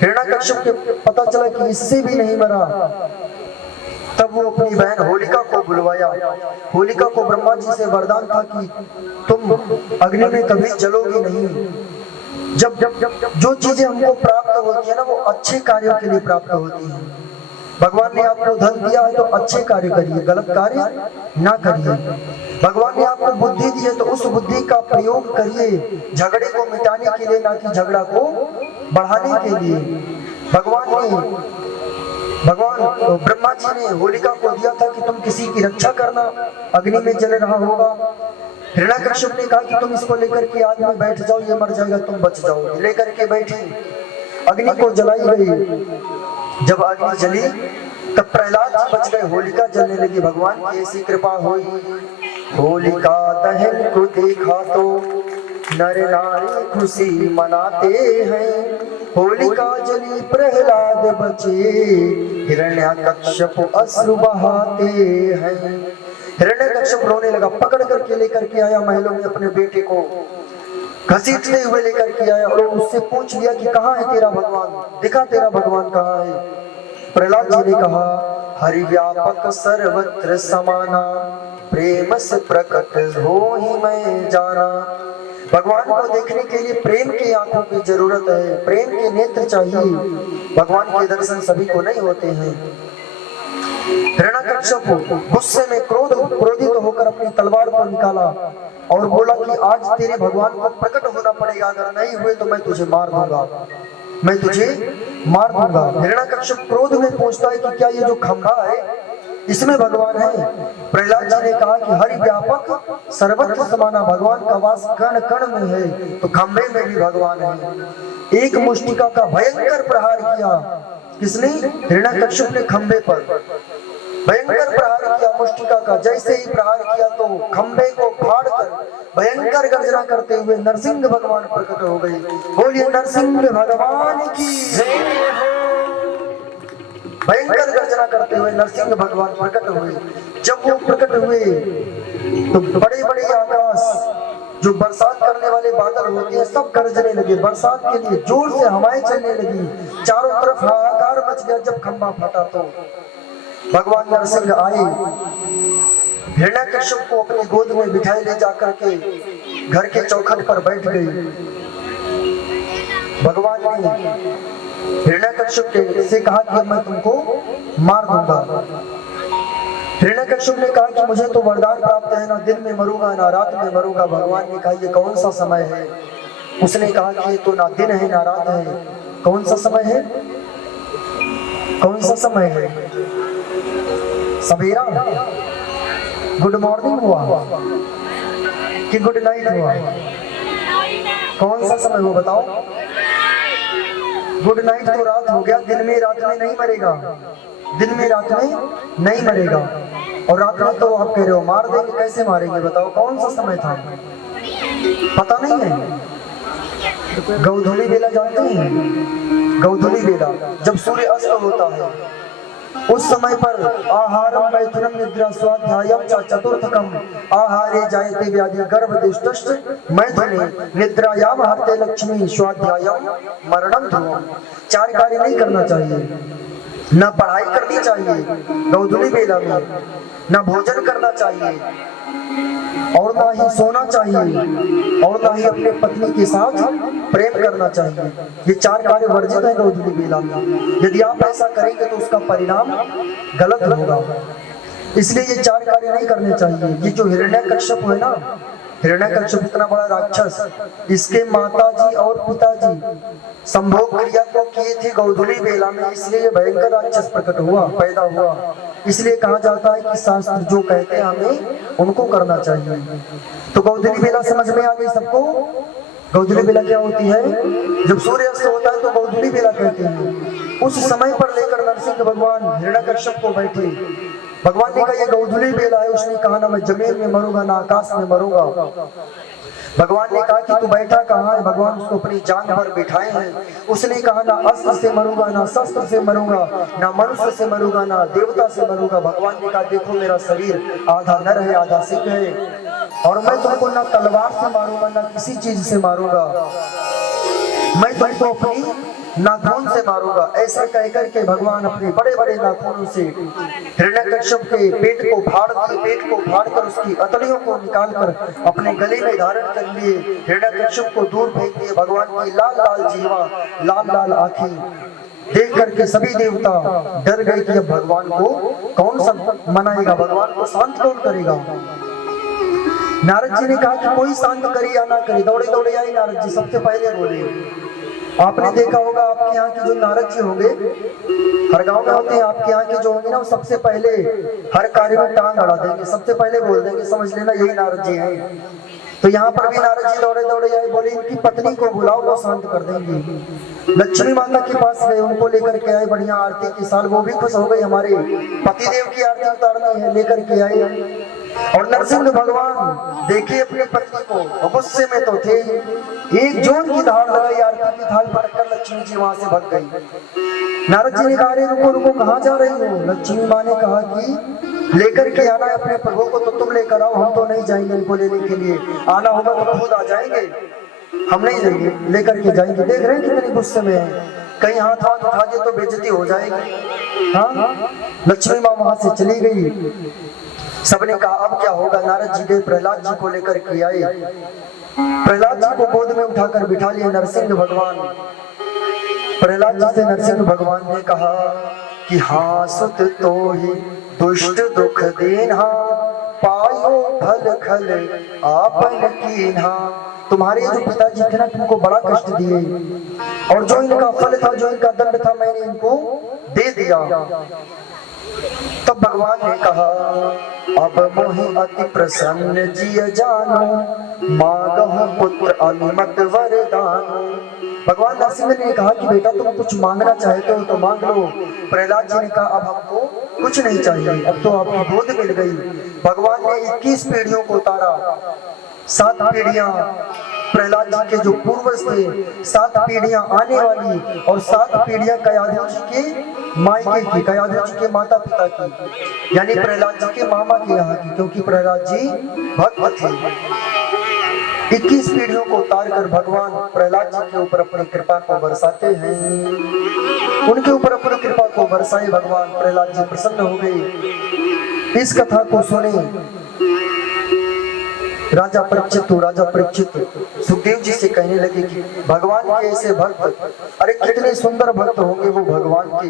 हिरण्यकश्यप के पता चला कि इससे भी नहीं मरा, तब वो अपनी बहन होलिका को बुलवाया। होलिका को ब्रह्मा जी से वरदान था कि तुम अग्नि में कभी जलोगी नहीं। जब जो चीजें हमको प्राप्त होती है ना, वो अच्छे कार्यों के लिए प्राप्त होती है। भगवान ने आपको धन दिया है तो अच्छे कार्य करिए, गलत कार्य ना करिए। भगवान ने आपको बुद्धि दी है तो उस बुद्धि का प्रयोग करिए झगड़े को मिटाने के लिए, ना कि झगड़ा को बढ़ाने के लिए। भगवान ब्रह्मा जी ने होलिका को दिया था कि तुम किसी की रक्षा करना, अग्नि में जल रहा होगा। हिरण्यकश्यप ने कहा कि तुम इसको लेकर के आग में बैठ जाओ, ये मर जाएगा, तुम बच जाओगे। लेकर के बैठी, अग्नि को जलाई गई। जब अग्नि जली तब प्रहलाद जी बच गए, होलिका जलने लगी। भगवान की ऐसी कृपा हुई, होलिका दहन को देखा तो नर नारी खुशी मनाते हैं। होलिका जली प्रहलाद बचे, हिरण्यकश्यप अश्रु बहाते हैं। हिरण्यकश्यप रोने लगा, पकड़ करके लेकर के आया महलों में अपने बेटे को, घसीटते हुए लेकर के आया और उससे पूछ लिया कि कहाँ है तेरा भगवान, दिखा तेरा भगवान कहाँ है। प्रहलाद जी ने कहा हरि व्यापक सर्वत्र समाना, प्रेम से प्रकट हो ही मैं जाना। भगवान को देखने के लिए प्रेम की आंखों की जरूरत है, प्रेम के नेत्र चाहिए। भगवान के दर्शन सभी को नहीं होते हैं। हिरण्यकश्यप गुस्से में क्रोधित होकर अपनी तलवार को निकाला और बोला कि आज तेरे भगवान को प्रकट होना पड़ेगा, अगर नहीं हुए तो मैं तुझे मार दूंगा। हिरण्यकश्यप क्रोध में पूछता है कि क्या ये जो खंभा है इसमें भगवान है? प्रहलाद जी ने कहा कि हरि व्यापक सर्वत्र समाना, भगवान का वास कण कण में है, तो खंभे में भी भगवान है। एक मुष्टिका का भयंकर प्रहार किया। किसने? हिरण्यकश्यप ने खंभे पर। भयंकर प्रहार किया मुष्टिका का। जैसे ही प्रहार किया तो खंबे को फाड़कर भयंकर गर्जना करते हुए नरसिंह भगवान प्रकट हो गए। बोलिए नरसिंह भगवान की जय हो। भयंकर गर्जना करते हुए नरसिंह भगवान प्रकट हुए। जब वो प्रकट हुए तो बड़े बड़े आकाश जो बरसात करने वाले बादल होते हैं सब गरजने लगे। बरसात के लिए जोर से हवाएं चलने लगी। चारों तरफ हाहाकार मच गया। जब खंबा फटा तो भगवान नरसिंह आए, हिरण्यकश्यप को अपनी गोद में बिठाए ले जाकर के घर के चौखट पर बैठ गई। भगवान ने हिरण्यकश्यप से कहा कि मैं तुमको मार दूंगा। हिरण्यकश्यप ने कहा कि मुझे तो वरदान प्राप्त है, ना दिन में मरूंगा ना रात में मरूंगा। भगवान ने कहा ये कौन सा समय है? उसने कहा कि ये तो ना दिन है ना रात है। कौन सा समय है? कौन सा समय है? सवेरा, गुड मॉर्निंग हुआ कि गुड नाइट हुआ? कौन सा समय हो बताओ? गुड नाइट तो रात हो गया। दिन में रात में नहीं मरेगा, दिन में रात में नहीं मरेगा। और रात में तो आप कह रहे हो मार देंगे। कैसे मारेंगे बताओ? कौन सा समय था? पता नहीं है? गौधूली बेला जानते हैं? गौधूली बेला जब सूर्य अस्त होता है उस समय पर आहारम मैथुनम निद्रा स्वाध्यायम च चतुर्थकम आहारे जायते व्याधि गर्भदिष्टश्च मैथुने निद्रायाम हरते लक्ष्मी स्वाध्यायम मरणम ध्रुवम। 4 कार्य नहीं करना चाहिए। न पढ़ाई करनी चाहिए गौधूली बेला में, न भोजन करना चाहिए, और ना ही सोना चाहिए, और ना ही अपने पत्नी के साथ प्रेम करना चाहिए। ये 4 कार्य वर्जित है गौधूली बेला में। यदि आप ऐसा करेंगे तो उसका परिणाम गलत होगा। इसलिए ये 4 कार्य नहीं करने चाहिए। ये जो हिरण्यकश्यप है ना, हिरण्यकश्यप इतना बड़ा राक्षस, इसके माताजी और पिताजी संभोग क्रिया को किए थे गौधूली बेला में। इसलिए भयंकर राक्षस प्रकट हुआ, पैदा हुआ। इसलिए कहा जाता है कि शास्त्र जो कहते हैं हमें उनको करना चाहिए। तो गौधूली बेला समझ में आ गई सबको? गौधूली बेला क्या होती है? जब सूर्य अस्त होता है तो गौधूली बेला कहते हैं। उस समय पर लेकर नरसिंह भगवान हिरण्यकश्यप को बैठे। भगवान ने कहा ये गौधूली बेला है। उसने कहा ना मैं जमीन में मरूंगा ना आकाश में मरूंगा। भगवान ने कहा कि तू बैठा कहाँ है? भगवान उसको अपनी जांघ पर बिठाए हैं। उसने कहा ना अस्त्र से मरूंगा ना शस्त्र से मरूंगा, ना मनुष्य से मरूंगा ना देवता से मरूंगा। भगवान ने कहा देखो मेरा शरीर आधा नर है आधा सिंह है, और मैं तुमको ना तलवार से मारूंगा ना किसी चीज से मारूंगा, मैं तुमको अपनी नाखून से मारूंगा। ऐसा कहकर के भगवान अपने बड़े बड़े नाखूनों से हिरण्यकश्यप के पेट को फाड़ दिए। पेट को फाड़कर उसकी अतड़ियों को निकालकर अपने गले में धारण कर लिए। हिरण्यकश्यप को दूर फेंक दिए। भगवान की लाल लाल जीवा, लाल लाल आंखें देख करके सभी देवता डर गए कि अब भगवान को कौन सा मनाएगा, भगवान को शांत कौन करेगा। नारद जी ने कहा कि कोई शांत करे या ना करे। दौड़े दौड़े आए नारद जी, सबसे पहले बोले। आपने देखा होगा आपके यहाँ के जो नारद जी होंगे, हर गांव में होते हैं, आपके यहाँ के जो होंगे ना वो सबसे पहले हर कार्य में टांग अड़ा देंगे, सबसे पहले बोल देंगे समझ लेना यही नारद जी हैं। तो यहाँ पर भी नारद जी दौड़े दौड़े आए, बोले इनकी पत्नी को बुलाओ वो शांत कर देंगे। लक्ष्मी माता के पास गए, उनको लेकर के आए। बढ़िया आरती के साल वो भी खुश हो गई, हमारे पतिदेव की आरती उतारनी है, लेकर के आए। और नरसिंह भगवान देखिए अपनी पत्नी को, गुस्से में तो थे। एक जोर की धार लगाई, आरती की थाल पटककर लक्ष्मी जी वहां से भाग गई। नारद जी ने कहा अरे रुको रुको कहाँ जा रही हो? लक्ष्मी माँ ने कहा कि लेकर के आना है अपने प्रभु को, तो तुम लेकर आओ, हम तो नहीं जाएंगे इनको लेने के लिए। आना होगा तो खुद आ जाएंगे, हम नहीं जाएंगे, लेकर के जाएंगे। देख रहे हैं कितने गुस्से में है, कहीं हाथ हाथ उठा दे तो बेइज्जती हो जाएगी। हाँ, लक्ष्मी माँ वहां से चली गई। सबने कहा अब क्या होगा? नारद जी गए, प्रहलाद जी को लेकर के आए। प्रहलाद जी को गोद में उठाकर बिठा लिए नरसिंह भगवान। प्रहलाद जी से नरसिंह भगवान ने कहा कि हाँ सुत तो ही दुष्ट दुख दीन्हा, पायो फल खल आपन कीन्हा। तुम्हारे जो पिताजी थे ना तुमको बड़ा कष्ट दिए, और जो इनका फल था, जो इनका दंड था, मैंने इनको दे दिया। तब भगवान ने कहा अब मोहि अति प्रसन्न जिय जानो, मांगहु पुत्र अनुमत वरदानो। भगवान नरसिंह ने कहा कि बेटा तुम कुछ मांगना चाहते हो तो मांग लो। प्रहलाद जी ने कहा अब हमको कुछ नहीं चाहिए, अब तो आपकी गोद मिल गई। भगवान ने 21 पीढ़ियों को उतारा, 7 पीढ़ियां प्रहलाद जी के जो पूर्वज थे, 7 पीढ़ियां आने वाली, और 7 पीढ़ियां कयाधु जी के मायके की, कयाधु जी के माता पिता की, यानी प्रहलाद जी के मामा के यहाँ की, क्योंकि प्रहलाद जी भक्त थे। 21 पीढ़ियों को उतार कर भगवान प्रहलाद जी के ऊपर अपनी कृपा को बरसाते हैं। उनके ऊपर अपनी कृपा को बरसाए भगवान, प्रहलाद जी प्रसन्न हो गए। इस कथा को सुने राजा परीक्षित सुखदेव जी से कहने लगे कि भगवान के ऐसे भक्त, अरे कितने सुंदर भक्त होंगे वो भगवान के,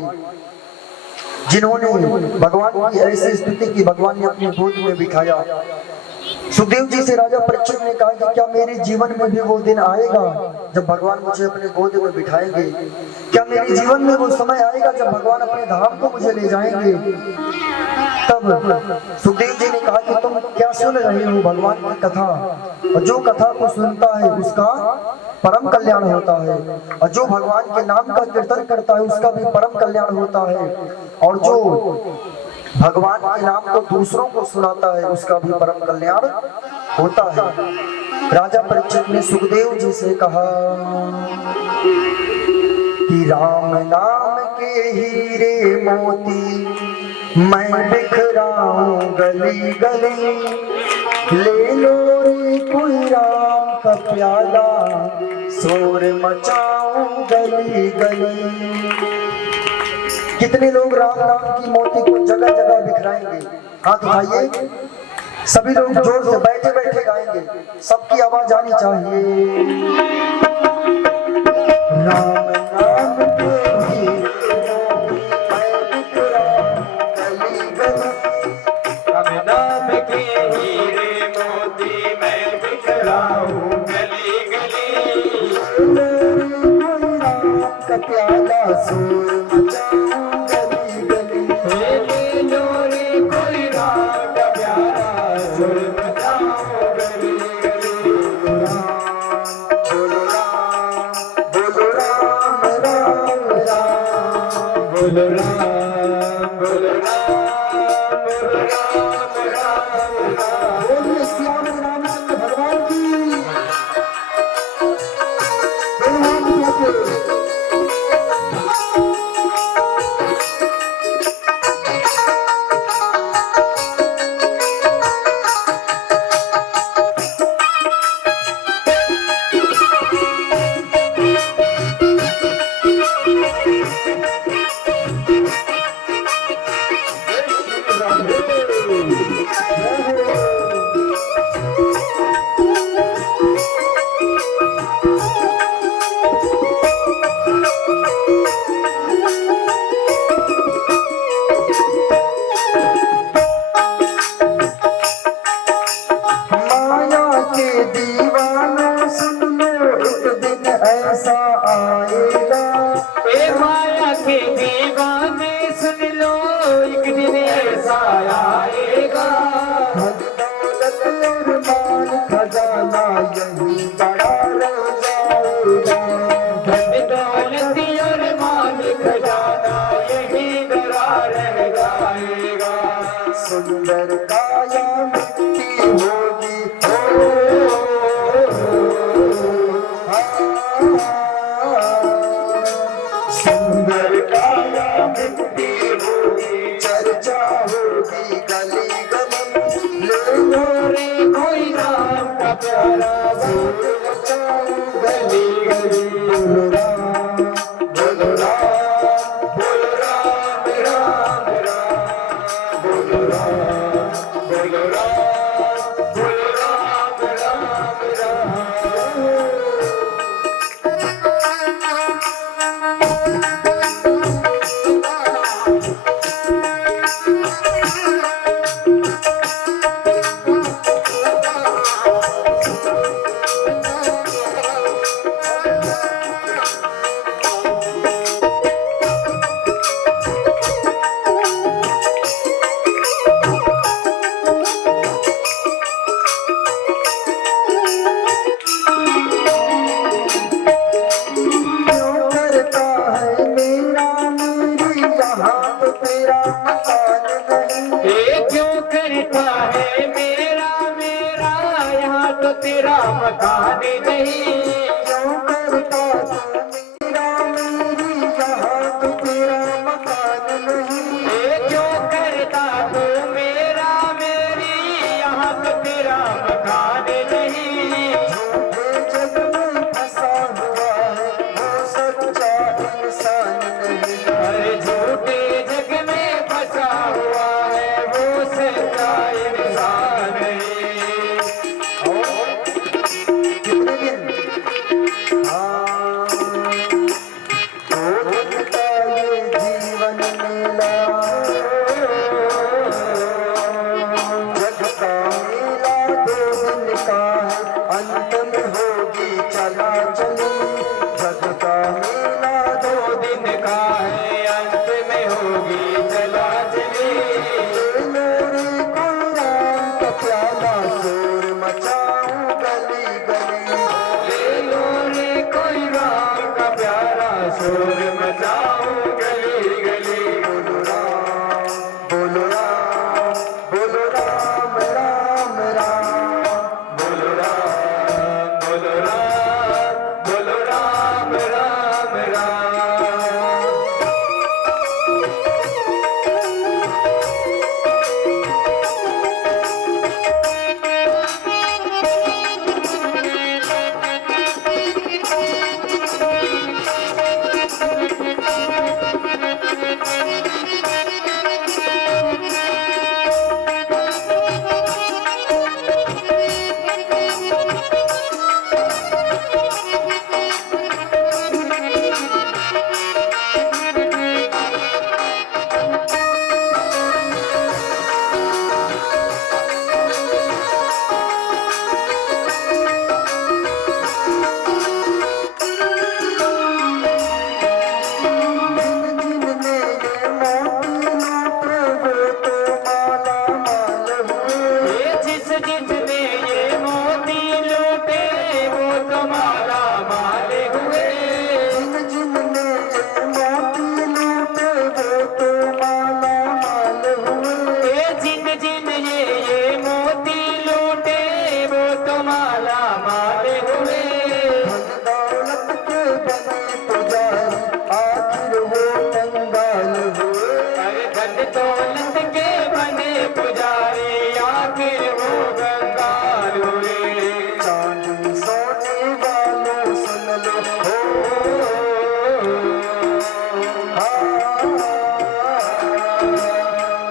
जिन्होंने भगवान की ऐसी स्थिति की भगवान ने अपनी गोद में बिठाया। सुखदेव जी से राजा परीक्षित ने कहा कि क्या मेरे जीवन में भी वो दिन आएगा जब भगवान मुझे अपने गोद में बिठाएंगे? क्या मेरे जीवन में वो समय आएगा जब भगवान अपने धाम को मुझे ले जाएंगे? तब सुखदेव जी ने कहा कि तुम क्या सुन रहे हो भगवान की कथा, और जो कथा को सुनता है उसका परम कल्याण होता है, और जो भगवान के नाम का कीर्तन करता है उसका भी परम कल्याण होता है, और जो भगवान के नाम को दूसरों को सुनाता है उसका भी परम कल्याण होता है। राजा परीक्षित ने सुखदेव जी से कहा कि राम नाम के हीरे मोती मैं बिखराऊं गली गली, ले लो रे कोई राम का प्याला, शोर मचाऊं गली गली। कितने लोग राम नाम की मोती को जगह जगह बिखराएंगे? हाथ उठाइए, सभी लोग जोर से बैठे बैठे गाएंगे, सबकी आवाज आनी चाहिए। राम नाम के हीरे मोती मैं बिखराऊं गली गली, राम का प्याला शोर मचाऊं गली गली, ले लो रे कोई राम का प्याला, शोर मचाऊं गली गली। बोलो राम, बोलो राम, राम राम, बोलो राम, बोलो राम, बोलो राम, राम राम। बोलिए श्याम रामचंद्र भगवान की। सुंदर काया मिट्टी होगी, सुंदर काया मिट्टी होगी, चर्चा होगी गली गली, ले लो रे कोई राम का प्यारा, शोर मचाऊं गली गली। बोलो राम, बोलो राम, बोलो राम, राम राम, बोलो राम, बोलो राम, बोलो राम, राम राम। तो तेरा मकान नहीं। क्यों करता तू मेरा मेरी यहाँ तो तेरा मकान नहीं। क्यों करता तू मेरा मेरी यहाँ तो तेरा मकान नहीं। झूठे जग में फंसा हुआ है वो सच्चा इंसान नहीं। अरे झूठे जग में फंसा हुआ है वो सच्चा इंसान नहीं। और कितने दिन हाँ दो दिन का ये जीवन मेला, जग का मेला 2 दिन का है अंत में होगी चला चली। जग का मेला 2 दिन का है अंत में होगी चला चली। मेरे कोई राम का प्याला शोर मचाऊं गली गली। ले लो रे कोई राम का प्यारा शोर मचाऊं गली गली। बोलो राम बोलो राम बोलो राम राम राम। बोलो राम बोलो राम बोलो राम राम राम। जिन जिनने ये मोती लूटे वो तो माला माल हुए। जिस जिसने ये मोती लूटे वो तो माला माल हुए। जिन जिन ये मोती लूटे वो तो माला माल हुए। धन दौलत के बने पुजारी आखिर वो कंगाल हुए। अरे धन दौलत के बने पुजारी आखिर वो कंगाल हुए। चांदी सोने वालों सुन लो हो।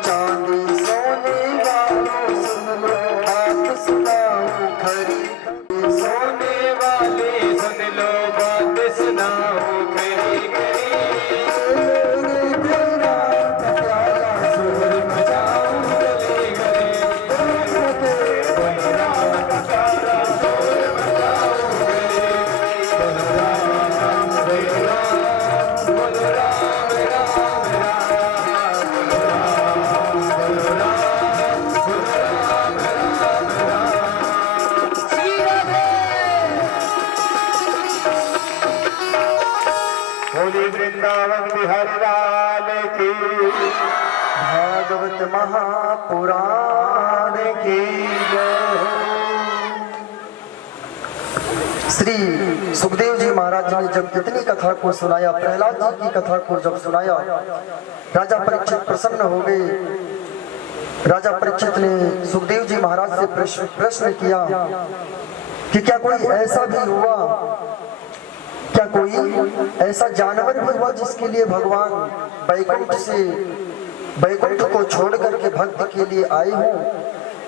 चांदी सोने वालों सुन लो बात सुनाओ खरी। सोने वाले सुन लो बात सुनाओ खरी खरी। मेरे तेरा प्याला शोर मचाओ गली गली। बोलो राम का प्यारा शोर मचाओ गली गली। बोलो राम बोलो राम बोलो राम राम राम। बोलो राम बोलो राम बोलो राम राम राम। श्री राधे। होली वृंदावन बिहारी लाल की। भागवत महापुराण की जय हो। श्री सुखदेव जी महाराज ने जब इतनी कथा को सुनाया, प्रहलाद जी की कथा को जब सुनाया, राजा परीक्षित प्रसन्न हो गए। राजा परीक्षित ने सुखदेव जी महाराज से प्रश्न किया कि क्या कोई ऐसा भी हुआ, क्या कोई ऐसा जानवर भी हुआ जिसके लिए भगवान बैकुंठ को छोड़ करके भक्त के लिए आए हो।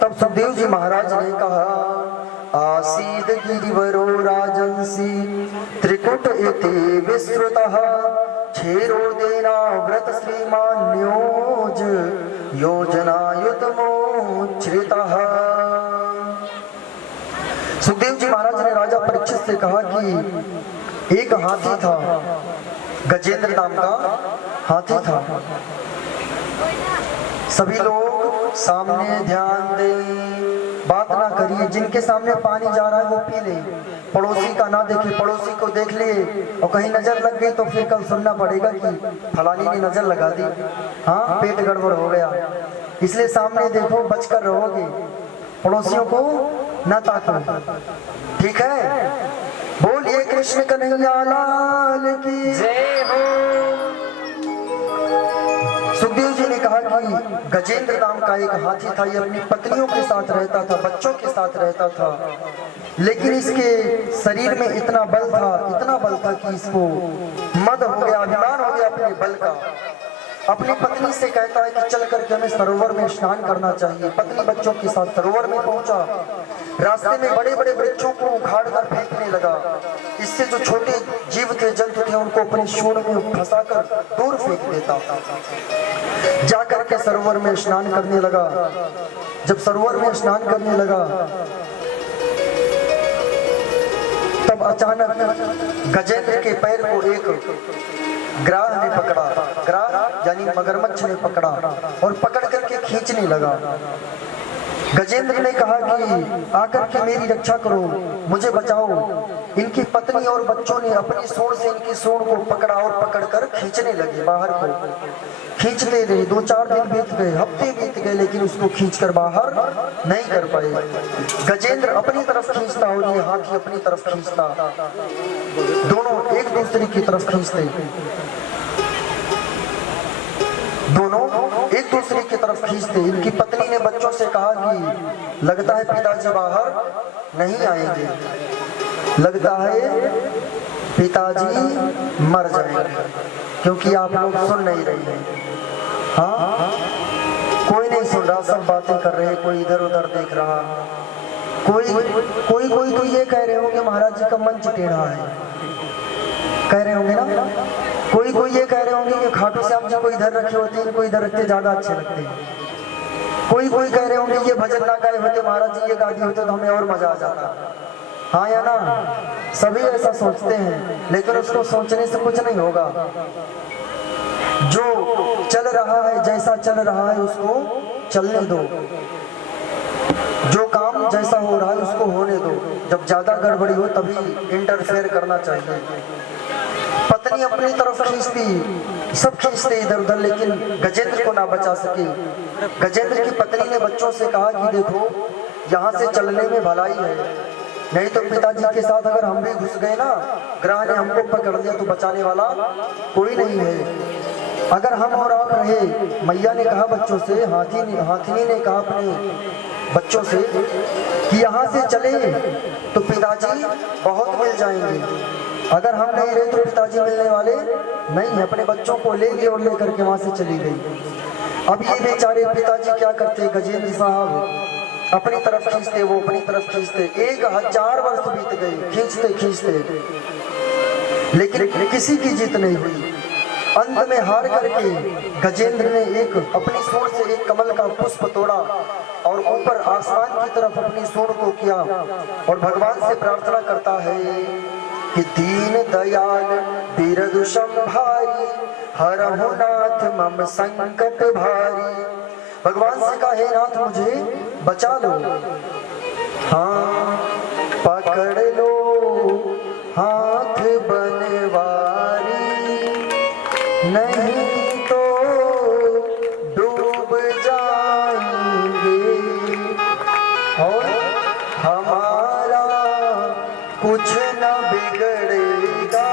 तब सुखदेव जी महाराज ने कहा आसीद गिरिवरो राजंसी त्रिकुट इति विस्तृतः क्षेरो देना व्रत श्रीमान्योज योजनायुतमोच्छ्रितः। सुखदेव जी महाराज ने राजा परीक्षित से कहा कि एक हाथी था, गजेंद्र नाम का हाथी था। सभी लोग सामने ध्यान दें, बात ना करिए। जिनके सामने पानी जा रहा है वो पी ले, पड़ोसी का ना देखे। पड़ोसी को देख लिए और कहीं नजर लग गई तो फिर कल सुनना पड़ेगा कि फलानी ने नजर लगा दी, हाँ पेट गड़बड़ हो गया। इसलिए सामने देखो, बचकर रहोगे। पड़ोसियों को ना ताको। ठीक है, बोलिए कृष्ण कन्हैया लाल की जय हो। सुखदेव जी ने कहा कि गजेंद्र नाम का एक हाथी था, ये अपनी पत्नियों के साथ रहता था, बच्चों के साथ रहता था, लेकिन इसके शरीर में इतना बल था कि इसको मद हो गया, अभिमान हो गया अपने बल का। अपनी पत्नी से कहता है कि चल करके हमें सरोवर में स्नान करना चाहिए। पत्नी बच्चों के साथ सरोवर में पहुंचा, रास्ते में बड़े बड़े वृक्षों को उखाड़ कर फेंकने लगा। इससे जो छोटे जीव थे, जंतु थे, उनको अपने सूंड में फंसाकर दूर फेंक देता। जाकर के सरोवर में स्नान करने लगा। जब सरोवर में स्नान करने लगा तब अचानक गजेंद्र के पैर को एक ग्राह ने पकड़ा। ग्राह यानी मगरमच्छ ने पकड़ा और पकड़ करके खींचने लगा। गजेंद्र ने कहा कि आकर के मेरी रक्षा करो, मुझे बचाओ। इनकी पत्नी और बच्चों ने अपनी सूंड से इनकी सूंड को पकड़ा और पकड़कर खींचने लगे बाहर को। खींचते रहे, 2-4 दिन बीत गए, हफ्ते बीत गए, लेकिन उसको खींचकर बाहर नहीं कर पाए। गजेंद्र अपनी तरफ खींचता और ये हाथी अपनी तरफ खींचता, दोनों एक दूसरे की तरफ खींचते, दोनों एक दूसरे की तरफ खींचते। इनकी पत्नी ने बच्चों से कहा कि लगता है पिताजी बाहर नहीं आएंगे, लगता है पिताजी मर जाएंगे, क्योंकि आप लोग सुन नहीं रहे हैं। हाँ, कोई नहीं सुन रहा, सब बातें कर रहे, कोई इधर उधर देख रहा, कोई तो ये कह रहे होंगे महाराज जी का मंच टेढ़ा है, कह रहे होंगे ना। कोई ये कह रहे होंगे कि खाटू श्याम जी को इधर रखे होते, इनको इधर रखते ज्यादा अच्छे लगते हैं। कोई कह रहे होंगे ये भजन ना गाए होते महाराज जी, ये गादी होते तो हमें और मजा आ जाता। हाँ या ना, सभी ऐसा सोचते हैं, लेकिन उसको सोचने से कुछ नहीं होगा। जो चल रहा है, जैसा चल रहा है उसको चलने दो, जो काम जैसा हो रहा है उसको होने दो। जब ज्यादा गड़बड़ी हो तभी इंटरफेयर करना चाहिए। पत्नी अपनी तरफ खींचती, सब खींचते इधर उधर, लेकिन गजेंद्र को ना बचा सके। गजेंद्र की पत्नी ने बच्चों से कहा कि देखो यहाँ से चलने में भलाई है, नहीं तो पिताजी के साथ अगर हम भी घुस गए ना, ग्रह ने हमको पकड़ लिया तो बचाने वाला कोई नहीं है। अगर हम और आप रहे, मैया ने कहा बच्चों से, हाथिनी ने कहा अपने बच्चों से कि यहाँ से चले तो पिताजी बहुत मिल जाएंगे, अगर हम नहीं रहे तो पिताजी मिलने वाले नहीं। अपने बच्चों को ले गए और लेकर के वहां से चली गई। अब ये बेचारे पिताजी क्या करते, गजेंद्र साहब अपनी तरफ खींचते, वो अपनी तरफ खींचते, 1000 वर्ष बीत गए खींचते, लेकिन किसी की जीत नहीं हुई। अंत में हार करके गजेंद्र ने अपनी सूंड से एक कमल का पुष्प तोड़ा और ऊपर आसमान की तरफ अपनी सूंड को किया और भगवान से प्रार्थना करता है कि दीन दयाल बिरदु संभारी, हरहु नाथ मम संकट भारी। भगवान से कहा, हे नाथ मुझे बचा लो, हाँ पकड़ लो हाथ बनवारी, नहीं तो डूब जाएंगे और हमारा कुछ न बिगड़ेगा,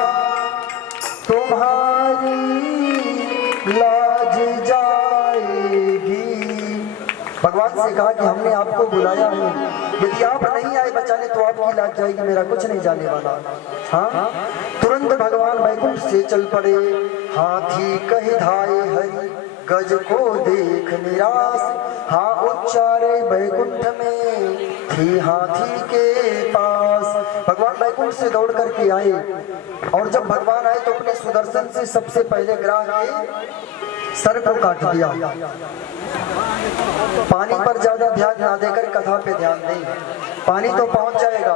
तुम्हारी लाज जाएगी। भगवान से कहा कि हमने आपको बुलाया है, यदि आप नहीं आए बचाने तो आपकी लाज जाएगी, मेरा कुछ नहीं जाने वाला। हाँ, तुरंत भगवान वैकुंठ से चल पड़े। हाथी कही धाये हरि, गज को देख निराश, हाँ उच्चारे वैकुंठ में थी हाथी के पास। भगवान वैकुंठ से दौड़ करके आए और जब भगवान आए तो अपने सुदर्शन से सबसे पहले ग्राह के सर को काट दिया। पानी पर ज्यादा ध्यान ना देकर कथा पे ध्यान दें। पानी तो पहुंच जाएगा,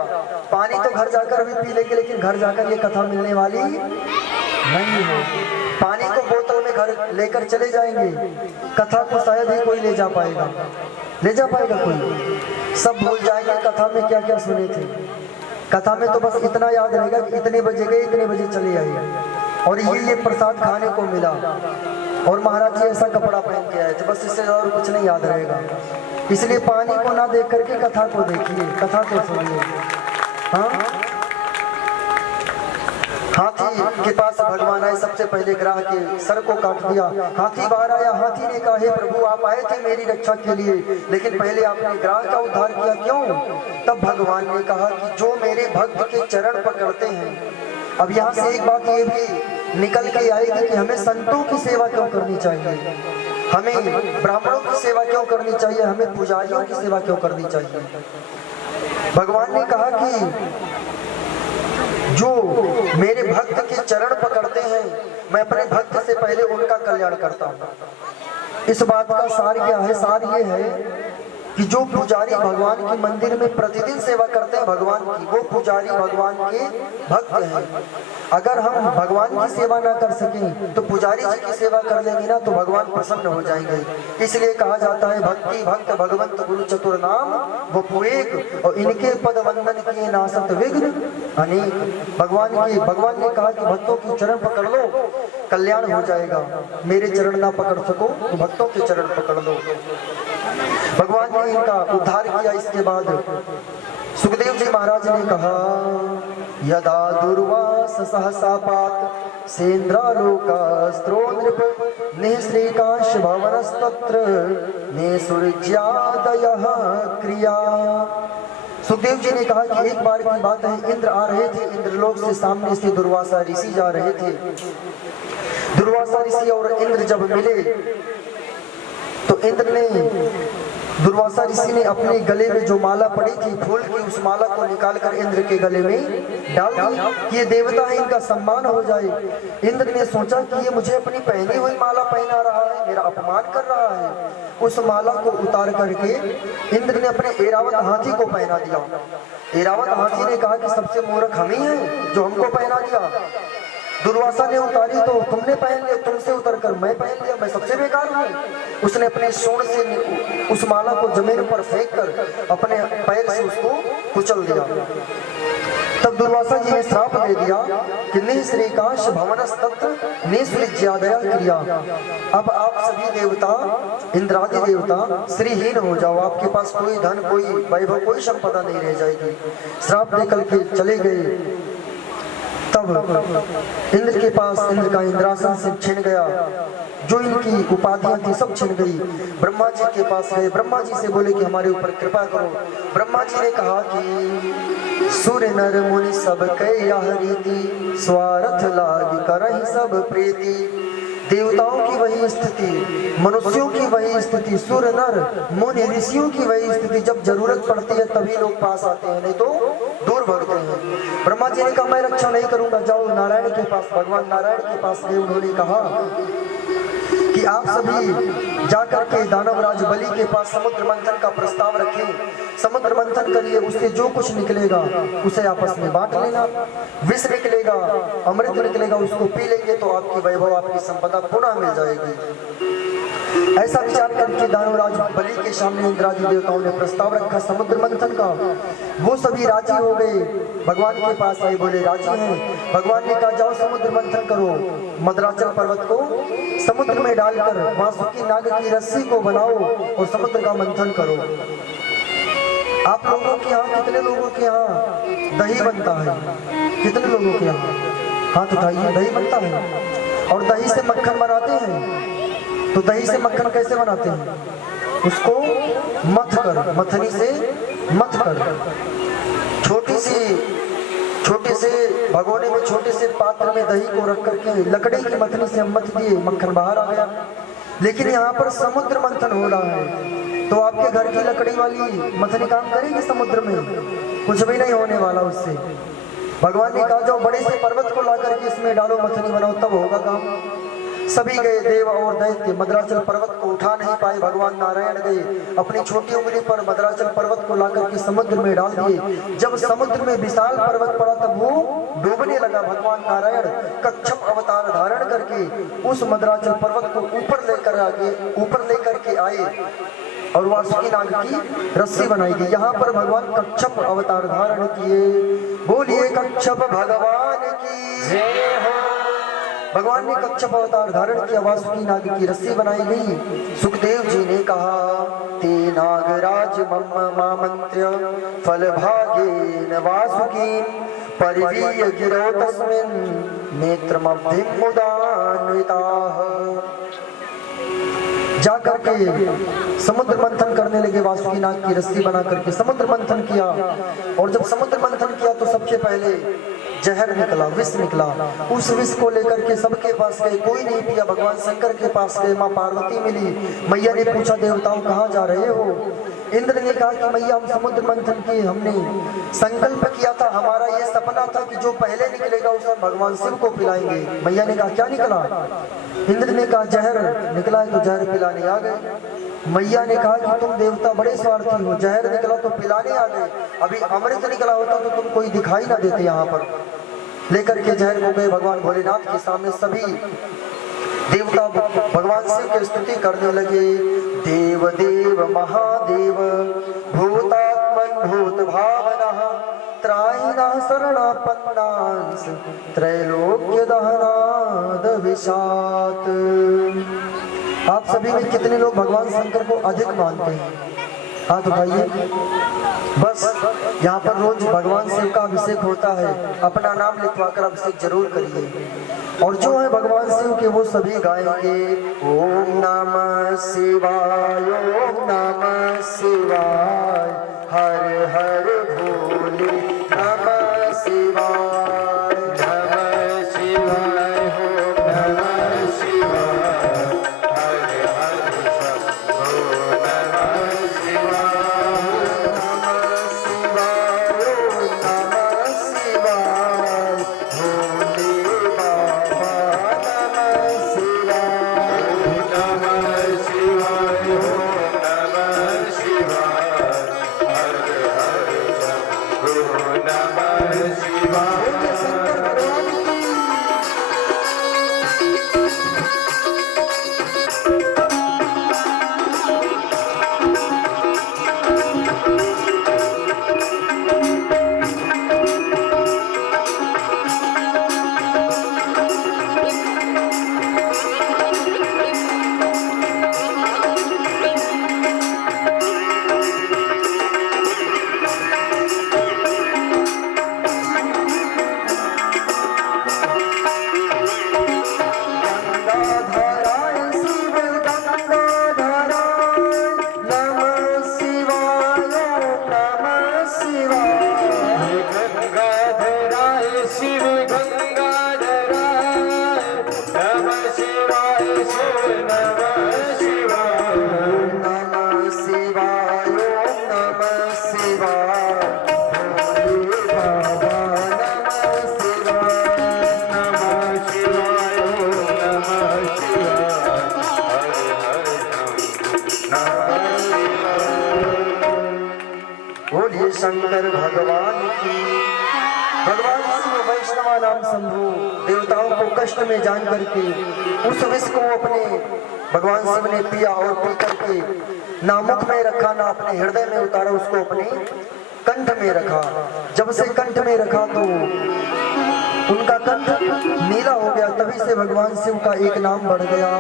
पानी तो घर जाकर भी पी लेंगे, लेकिन घर जाकर ये कथा मिलने वाली नहीं है। पानी को बोतल में घर लेकर चले जाएंगे, कथा को शायद ही कोई ले जा पाएगा कोई। सब भूल जाएंगे कथा में क्या क्या सुने थे। कथा में तो बस इतना याद रहेगा कि इतने बजे गए, इतने बजे चले आए और ये प्रसाद खाने को मिला। और महाराज जी ऐसा कपड़ा पहन के आए थे, बस इससे और कुछ नहीं याद रहेगा। इसलिए पानी को ना देख करके कथा को देखिए, कथा को सुनिए। हाँ, हाथी के पास भगवान आए, सबसे पहले ग्राह के सर को काट दिया। हाथी बाहर आया, हाथी ने कहा, हे प्रभु आप आए थे मेरी रक्षा के लिए, लेकिन पहले आपने ग्राह का उद्धार किया, क्यों? तब भगवान ने कहा कि जो मेरे भक्त के चरण पकड़ते हैं। अब यहाँ से एक बात ये भी निकल के आएगी कि हमें संतों की सेवा क्यों करनी चाहिए, हमें ब्राह्मणों की सेवा क्यों करनी चाहिए, हमें पुजारियों की सेवा क्यों करनी चाहिए। भगवान ने कहा कि जो मेरे भक्त के चरण पकड़ते हैं, मैं अपने भक्त से पहले उनका कल्याण करता हूँ। इस बात का सार क्या है? सार ये है कि जो पुजारी भगवान के मंदिर में प्रतिदिन सेवा करते हैं भगवान की, वो पुजारी भगवान के भक्त हैं। अगर हम भगवान की सेवा ना कर सकें तो पुजारी जी की सेवा कर लेंगे ना, तो भगवान प्रसन्न हो जाएंगे। इसलिए कहा जाता है भक्ति भक्त भगवंत गुरु चतुर नाम वो पुएक, और इनके पद वंदन किए नासत विघ्न अनेक। भगवान ने कहा कि भक्तों की चरण पकड़ लो, कल्याण हो जाएगा। मेरे चरण ना पकड़ सको तो भक्तों के चरण पकड़ लो। भगवान ने इनका उद्धार किया। इसके बाद सुखदेव जी महाराज ने कहा, यदा दुर्वास सहसापात सेन्द्रालोकास्त्रो नृप निःश्रीकाश भवनस्तत्र निसृज्यादयः क्रिया। सुखदेव जी ने कहा कि एक बार की बात है, इंद्र आ रहे थे, इंद्रलोक से सामने से दुर्वासा ऋषि जा रहे थे। दुर्वासा ऋषि और इंद्र जब मिले तो इंद्र ने, दुर्वासा ऋषि ने अपने गले में जो माला पड़ी थी फूल की, उस माला को निकालकर इंद्र के गले में डाल दी कि ये देवता है, इनका सम्मान हो जाए। इंद्र ने सोचा कि ये मुझे अपनी पहनी हुई माला पहना रहा है, मेरा अपमान कर रहा है। उस माला को उतार करके इंद्र ने अपने ऐरावत हाथी को पहना दिया। ऐरावत हाथी ने कहा कि सबसे मूर्ख हम ही हैं जो हमको पहना दिया। दुर्वासा ने उतारी तो तुमने पहन लिया, तुमसे उतरकर मैं पहन लिया, मैं सबसे बेकार हूँ। उसने अपने सूंड से उस माला को जमीन पर फेंक कर अपने पैर से उसको कुचल दिया। तब दुर्वासा जी ने श्राप दे दिया कि निःश्रीकाश भवनस्तत्र निसृज्यादयः क्रिया। अब आप सभी देवता, इंद्रादि देवता श्रीहीन हो जाओ, आपके पास कोई धन, कोई वैभव, कोई संपदा नहीं रह जाएगी। श्राप देकर के चले गए। तब इंद्र के पास, इंद्र का इंद्रासन से छिन गया, जो इनकी उपाधियां थी सब छिन गई। ब्रह्मा जी के पास गए, ब्रह्मा जी से बोले कि हमारे ऊपर कृपा करो। ब्रह्मा जी ने कहा कि सूर्य नर मुनि सब कई यह रीति, स्वार्थ लागी करहि सब प्रीति। देवताओं की वही स्थिति, मनुष्यों की वही स्थिति, सूर्य नर मुनि ऋषियों की वही स्थिति। जब जरूरत पड़ती है तभी लोग पास आते हैं, नहीं तो दूर भगते हैं। ब्रह्मा जी ने कहा मैं रक्षा नहीं करूंगा, जाओ नारायण के पास। भगवान नारायण के पास गए। उन्होंने कहा कि आप सभी जाकर के दानवराज बलि के पास समुद्र मंथन का प्रस्ताव रखें, समुद्र मंथन करिए, उससे जो कुछ निकलेगा उसे आपस में बांट लेना। विष निकलेगा, अमृत निकलेगा, उसको पी लेंगे तो आपकी वैभव, आपकी संपदा पुनः मिल जाएगी। ऐसा विचार करके दानवराज बलि के सामने इंद्रादि देवताओं ने प्रस्ताव रखा समुद्र मंथन का। वो सभी राजी हो गए, भगवान के पास आए, बोले राजी हैं। भगवान ने कहा जाओ समुद्र मंथन करो, मद्राचल पर्वत को समुद्र में डालकर वासुकी नाग की रस्सी को बनाओ और समुद्र का मंथन करो। आप लोगों के यहाँ, कितने लोगों के यहाँ दही बनता है? कितने लोगों के यहाँ हाथ उठाइए। दही बनता है और दही से मक्खन बनाते हैं। तो दही से मक्खन कैसे बनाते हैं? उसको मथ कर, मथनी से मथ कर, छोटे से भगोने में, छोटे से पात्र में दही को रख करके लकड़ी की मथनी से मथ दिए, मक्खन बाहर आ गया। लेकिन यहाँ पर समुद्र मंथन हो रहा है, तो आपके घर की लकड़ी वाली मथनी काम करेगी समुद्र में? कुछ भी नहीं होने वाला उससे। भगवान ने कहा जाओ बड़े से पर्वत को ला करके इसमें डालो, मथनी बनाओ, तब होगा काम। सभी गए, देव और दैत्य। मद्राचल पर्वत को उठा नहीं पाए, भगवान नारायण गए, अपनी छोटी उंगली पर मद्राचल पर्वत को ला करके समुद्र में डाल दिए। जब समुद्र में विशाल पर्वत पड़ा तब वो डूबने लगा। भगवान नारायण कच्छप अवतार धारण करके उस मद्राचल पर्वत को ऊपर लेकर के आए और वासुकी नाग की रस्सी बनाई गई। यहाँ पर भगवान कच्छप अवतार धारण किए। बोलिए कच्छप भगवान की जय हो, भगवान ने कच्छप अवतार धारण किया, वासुकी नाग की रस्सी बनाई गई। सुखदेव जी ने कहा, ते नागराज मम मामंत्र्य फल भागेन वासुकी परिवीय गिरो तस्मिन् नेत्रमब्धिं मुदान्विताः। जाकर के समुद्र मंथन करने लगे, वासुकी नाग की रस्सी बना करके समुद्र मंथन किया। और जब समुद्र मंथन किया तो सबसे पहले जहर निकला, विष निकला। उस विष को लेकर के सबके पास गए, कोई नहीं पिया। भगवान शंकर के पास गए, माँ पार्वती मिली। मैया ने पूछा, देवताओं कहाँ जा रहे हो? इंद्र ने कहा कि मैया हम समुद्र मंथन किए, हमने संकल्प किया था, हमारा ये सपना था कि जो पहले निकलेगा उसे भगवान शिव को पिलाएंगे। मैया ने कहा क्या निकला? इंद्र ने कहा जहर निकला है, तो जहर पिलाने आ गए। मैया ने कहा कि तुम देवता बड़े स्वार्थी हो, जहर निकला तो पिलाने आ गए, अभी अमृत निकला होता तो तुम कोई दिखाई ना देते। यहाँ पर लेकर के जहर को गए भगवान भोलेनाथ के सामने। सभी देवता भगवान शिव की स्तुति करने लगे। देव देव महादेव भूतात्मन भूत भावनः त्रायिणः शरणापन्नांस त्रैलोक्य दहनाद विशात। आप सभी में कितने लोग भगवान शंकर को अधिक मानते हैं? हाथ उठाइए। बस यहाँ पर रोज भगवान शिव का अभिषेक होता है, अपना नाम लिखवा कर अभिषेक जरूर करिए। और जो है भगवान शिव के वो सभी गाएंगे, ओम नमः शिवाय, ओम नमः शिवाय, हर हर भोले नमः शिवाय, नमः शिवाय, ओम नमः शिवाय, हर हर शंभो नमः शिवाय, नमः शिवाय, ओम नमः शिवाय, भोले बाबा नमः शिवाय, नमः शिवाय, ओम नमः शिवाय, हर हर शंभो नमः शिवाय। शंकर भगवान की गंगाधराय शिव गंगाधराय नमः शिवाय, नमः शिवाय, गंगाधराय शिव गंगाधराय नमः शिवाय, शिव नमः शिवाय, नमः शिवाय, ओम नमः शिवाय, भोले बाबा नमः शिवाय, नमः शिवाय, ओम नमः शिवाय, हर हर नमः शिवाय। बोलिए शंकर भगवान की। भगवान शिव वैष्णवा नाम शंभु देवताओं को कष्ट में जान करके उस विष को अपने भगवान शिव ने पिया और पी करके ना मुख में रखा ना अपने हृदय में उतारा, उसको अपने कंठ में रखा। जब से कंठ में रखा तो उनका कंठ नीला हो गया, तभी से भगवान शिव का एक नाम बढ़ गया।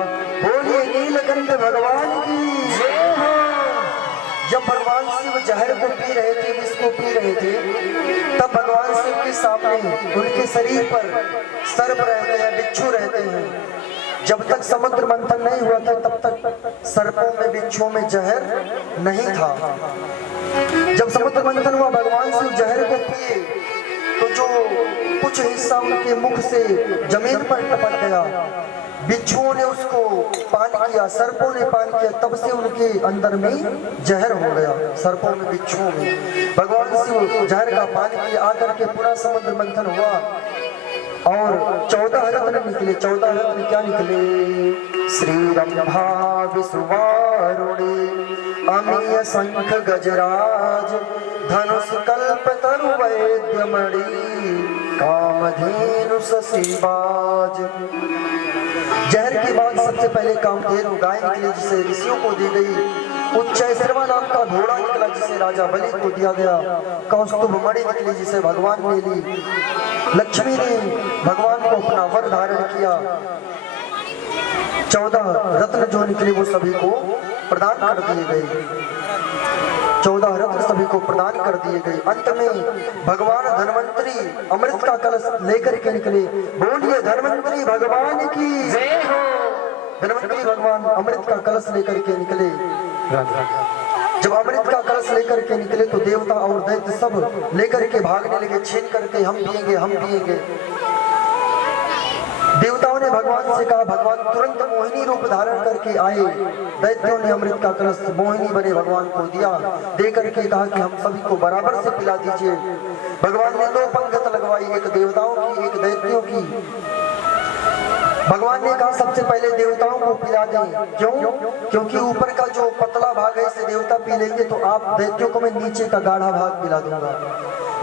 बोलिए नीलकंठ भगवान की जय हो। जब भगवान शिव जहर को पी रहे थे, विष को पी रहे थे, तब भगवान शिव के सामने उनके शरीर पर सर्प रहते हैं, बिच्छू रहते हैं। जब तक समुद्र मंथन नहीं हुआ था तब तक सर्पों में बिच्छुओं में जहर नहीं था। जब समुद्र मंथन हुआ, भगवान शिव जहर को पिए तो जो कुछ हिस्सा उनके मुख से जमीन पर टपक गया, बिच्छुओं ने उसको पान किया, सर्पों ने पान किया, तब से उनके अंदर में जहर हो गया, सर्पों में बिच्छुओं में। भगवान शिव जहर का पान किया, आकर के पूरा समुद्र मंथन हुआ और 14 रत्न निकले। 14 रत्न क्या निकले? श्री रंभा विसुवारुणी अमीय शंख गजराज धनुष कल्प तरु वैद्यमणि कामधेनु शशिबाज। जहर के बाद सबसे पहले कामधेनु गाय निकली, जिसे ऋषियों को दी गई उच्चैश्रवा नाम का घोड़ा निकला जिसे राजा बलि को दिया गया। कौस्तुभ मणि निकली जिसे भगवान ने ली। लक्ष्मी ने भगवान को अपना वर धारण किया। 14 रत्न जो निकले वो सभी को प्रदान कर दिए गए। 14 रत्न सभी को प्रदान कर दिए गए। अंत में भगवान धन्वंतरी अमृत का कलश लेकर के निकले। बोलिए धन्वंतरी भगवान की जय हो। धन्वंतरी भगवान अमृत का कलश लेकर के निकले। जब अमृत का कलश लेकर के निकले तो देवता और दैत्य सब लेकर के भागने लगे, छीन करके हम पिएंगे हम पिएंगे। देवताओं ने भगवान से कहा, भगवान तुरंत मोहिनी रूप धारण करके आए। दैत्यों ने अमृत का कलश मोहिनी बने भगवान को दिया। दे करके कहा कि हम सभी को बराबर से पिला दीजिए। भगवान ने 2 पंगत लगवाई, एक देवताओं की एक दैत्यों की। भगवान ने कहा सबसे पहले देवताओं को पिला दें। क्यों? क्योंकि ऊपर का जो पतला भाग है इसे देवता पी लेंगे तो आप दैत्यों को मैं नीचे का गाढ़ा भाग पिला दूंगा।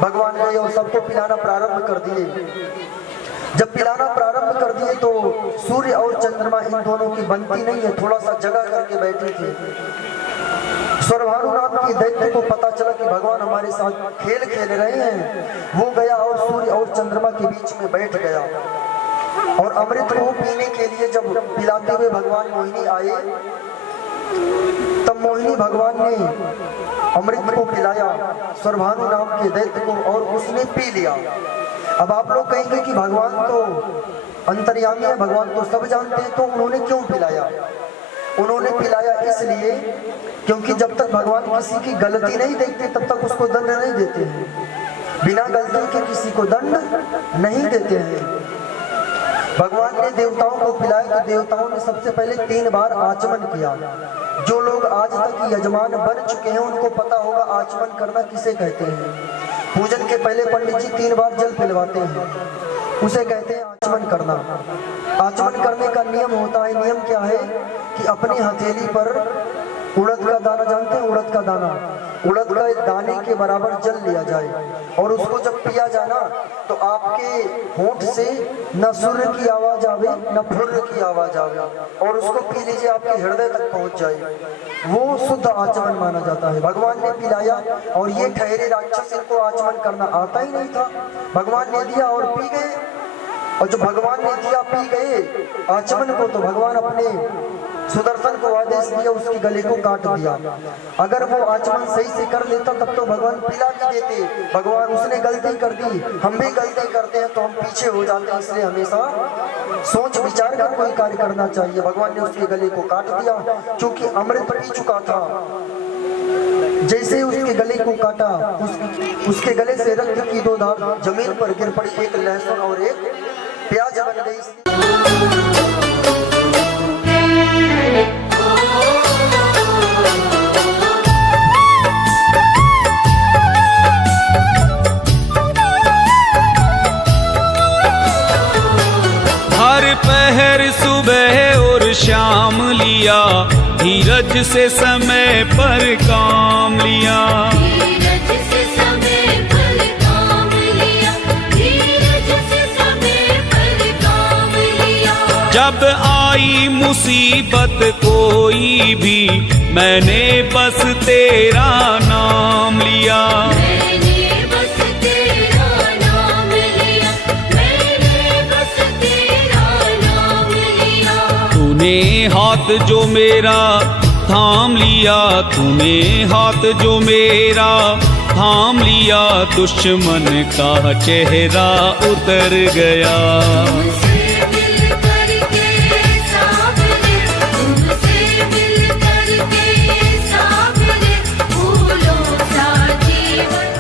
भगवान गए और सबको पिलाना प्रारंभ कर दिए। जब पिलाना प्रारंभ कर दिए तो सूर्य और चंद्रमा इन दोनों की बनती नहीं है, थोड़ा सा जगह करके बैठे थे। स्वरभानु नाम की दैत्य को पता चला कि भगवान हमारे साथ खेल खेल रहे हैं। वो गया और सूर्य और चंद्रमा के बीच में बैठ गया और अमृत को पीने के लिए जब पिलाते हुए भगवान मोहिनी आए तब मोहिनी भगवान ने अमृत को पिलाया स्वरभानु नाम के दैत्य को और उसने पी लिया। अब आप लोग कहेंगे कि भगवान तो अंतर्यामी है, भगवान तो सब जानते हैं, तो उन्होंने क्यों पिलाया? उन्होंने पिलाया इसलिए क्योंकि जब तक भगवान किसी की गलती नहीं देखते तब तक उसको दंड नहीं देते हैं। बिना गलती के किसी को दंड नहीं देते हैं। भगवान ने देवताओं को पिलाया तो देवताओं ने सबसे पहले 3 बार आचमन किया। जो लोग आज तक यजमान बन चुके हैं उनको पता होगा आचमन करना किसे कहते हैं। पूजन के पहले पंडित जी 3 बार जल पिलवाते हैं, उसे कहते हैं आचमन करना। आचमन करने का नियम होता है। नियम क्या है कि अपनी हथेली पर उड़द का दाना, जानते हैं उड़द का दाना, उड़द का दाने के बराबर जल लिया जाए और उसको जब पिया जाए ना तो आपके होंठ से न सूर्य की आवाज आवे न फुर्र की आवाज आवे और उसको पी लीजिए, आपके हृदय तक पहुंच जाए। वो शुद्ध आचमन माना जाता है। भगवान ने पिलाया और ये ठहरे राक्षस, इनको आचमन करना आता ही नहीं था। भगवान ने दिया और पी गए, और जो भगवान ने दिया पी गए आचमन को तो भगवान अपने सुदर्शन को आदेश दिया उसके गले को काट दिया। अगर वो आचमन सही से कर लेता तब तो भगवान पिला भी देते। भगवान उसने गलती कर दी, हम भी गलती करते हैं तो हम पीछे हो जाते हैं। इसलिए हमेशा सोच विचार कर कोई कार्य करना चाहिए। भगवान ने उसके गले को काट दिया क्योंकि अमृत पी चुका था। जैसे उसके गले को काटा उसके गले से रक्त की 2 धार जमीन पर गिर पड़ी। एक लहसुन और एक प्याज बन गई। हर पहर सुबह और शाम लिया, धीरज से समय पर काम लिया। धीरज से समय पर काम लिया, धीरज से समय पर काम लिया। जब आई मुसीबत कोई भी मैंने बस तेरा नाम लिया। मैंने बस तेरा नाम लिया, मैंने बस तेरा नाम लिया। तूने हाथ जो मेरा थाम लिया, तूने हाथ जो मेरा थाम लिया, दुश्मन का चेहरा उतर गया। तुमसे मिल करके सावरे, तुमसे मिल करके सावरे, फूलों सा जीवन।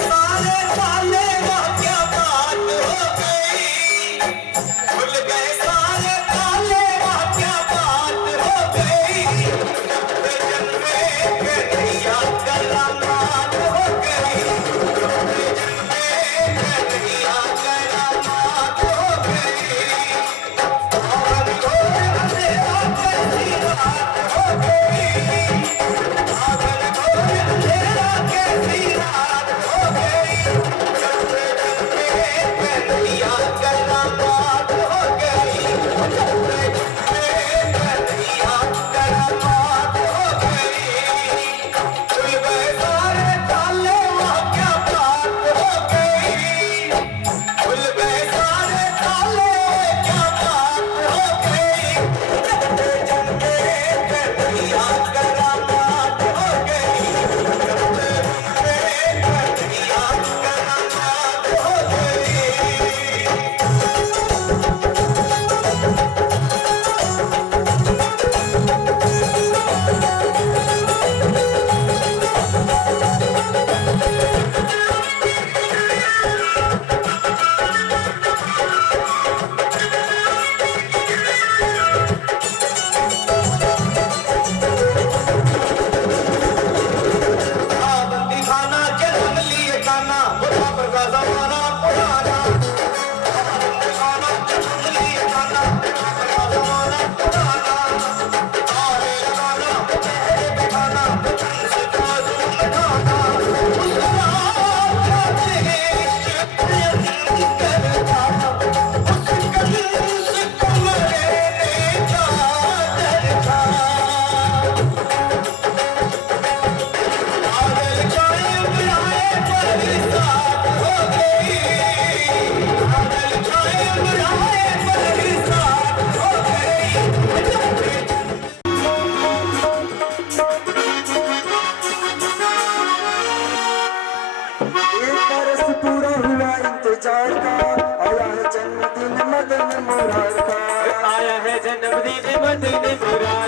सारे वाले क्या बात हो गई। विचार का, आया है जन्मदिन मदन मुरार का, आया है जन्मदिन मदन मुरार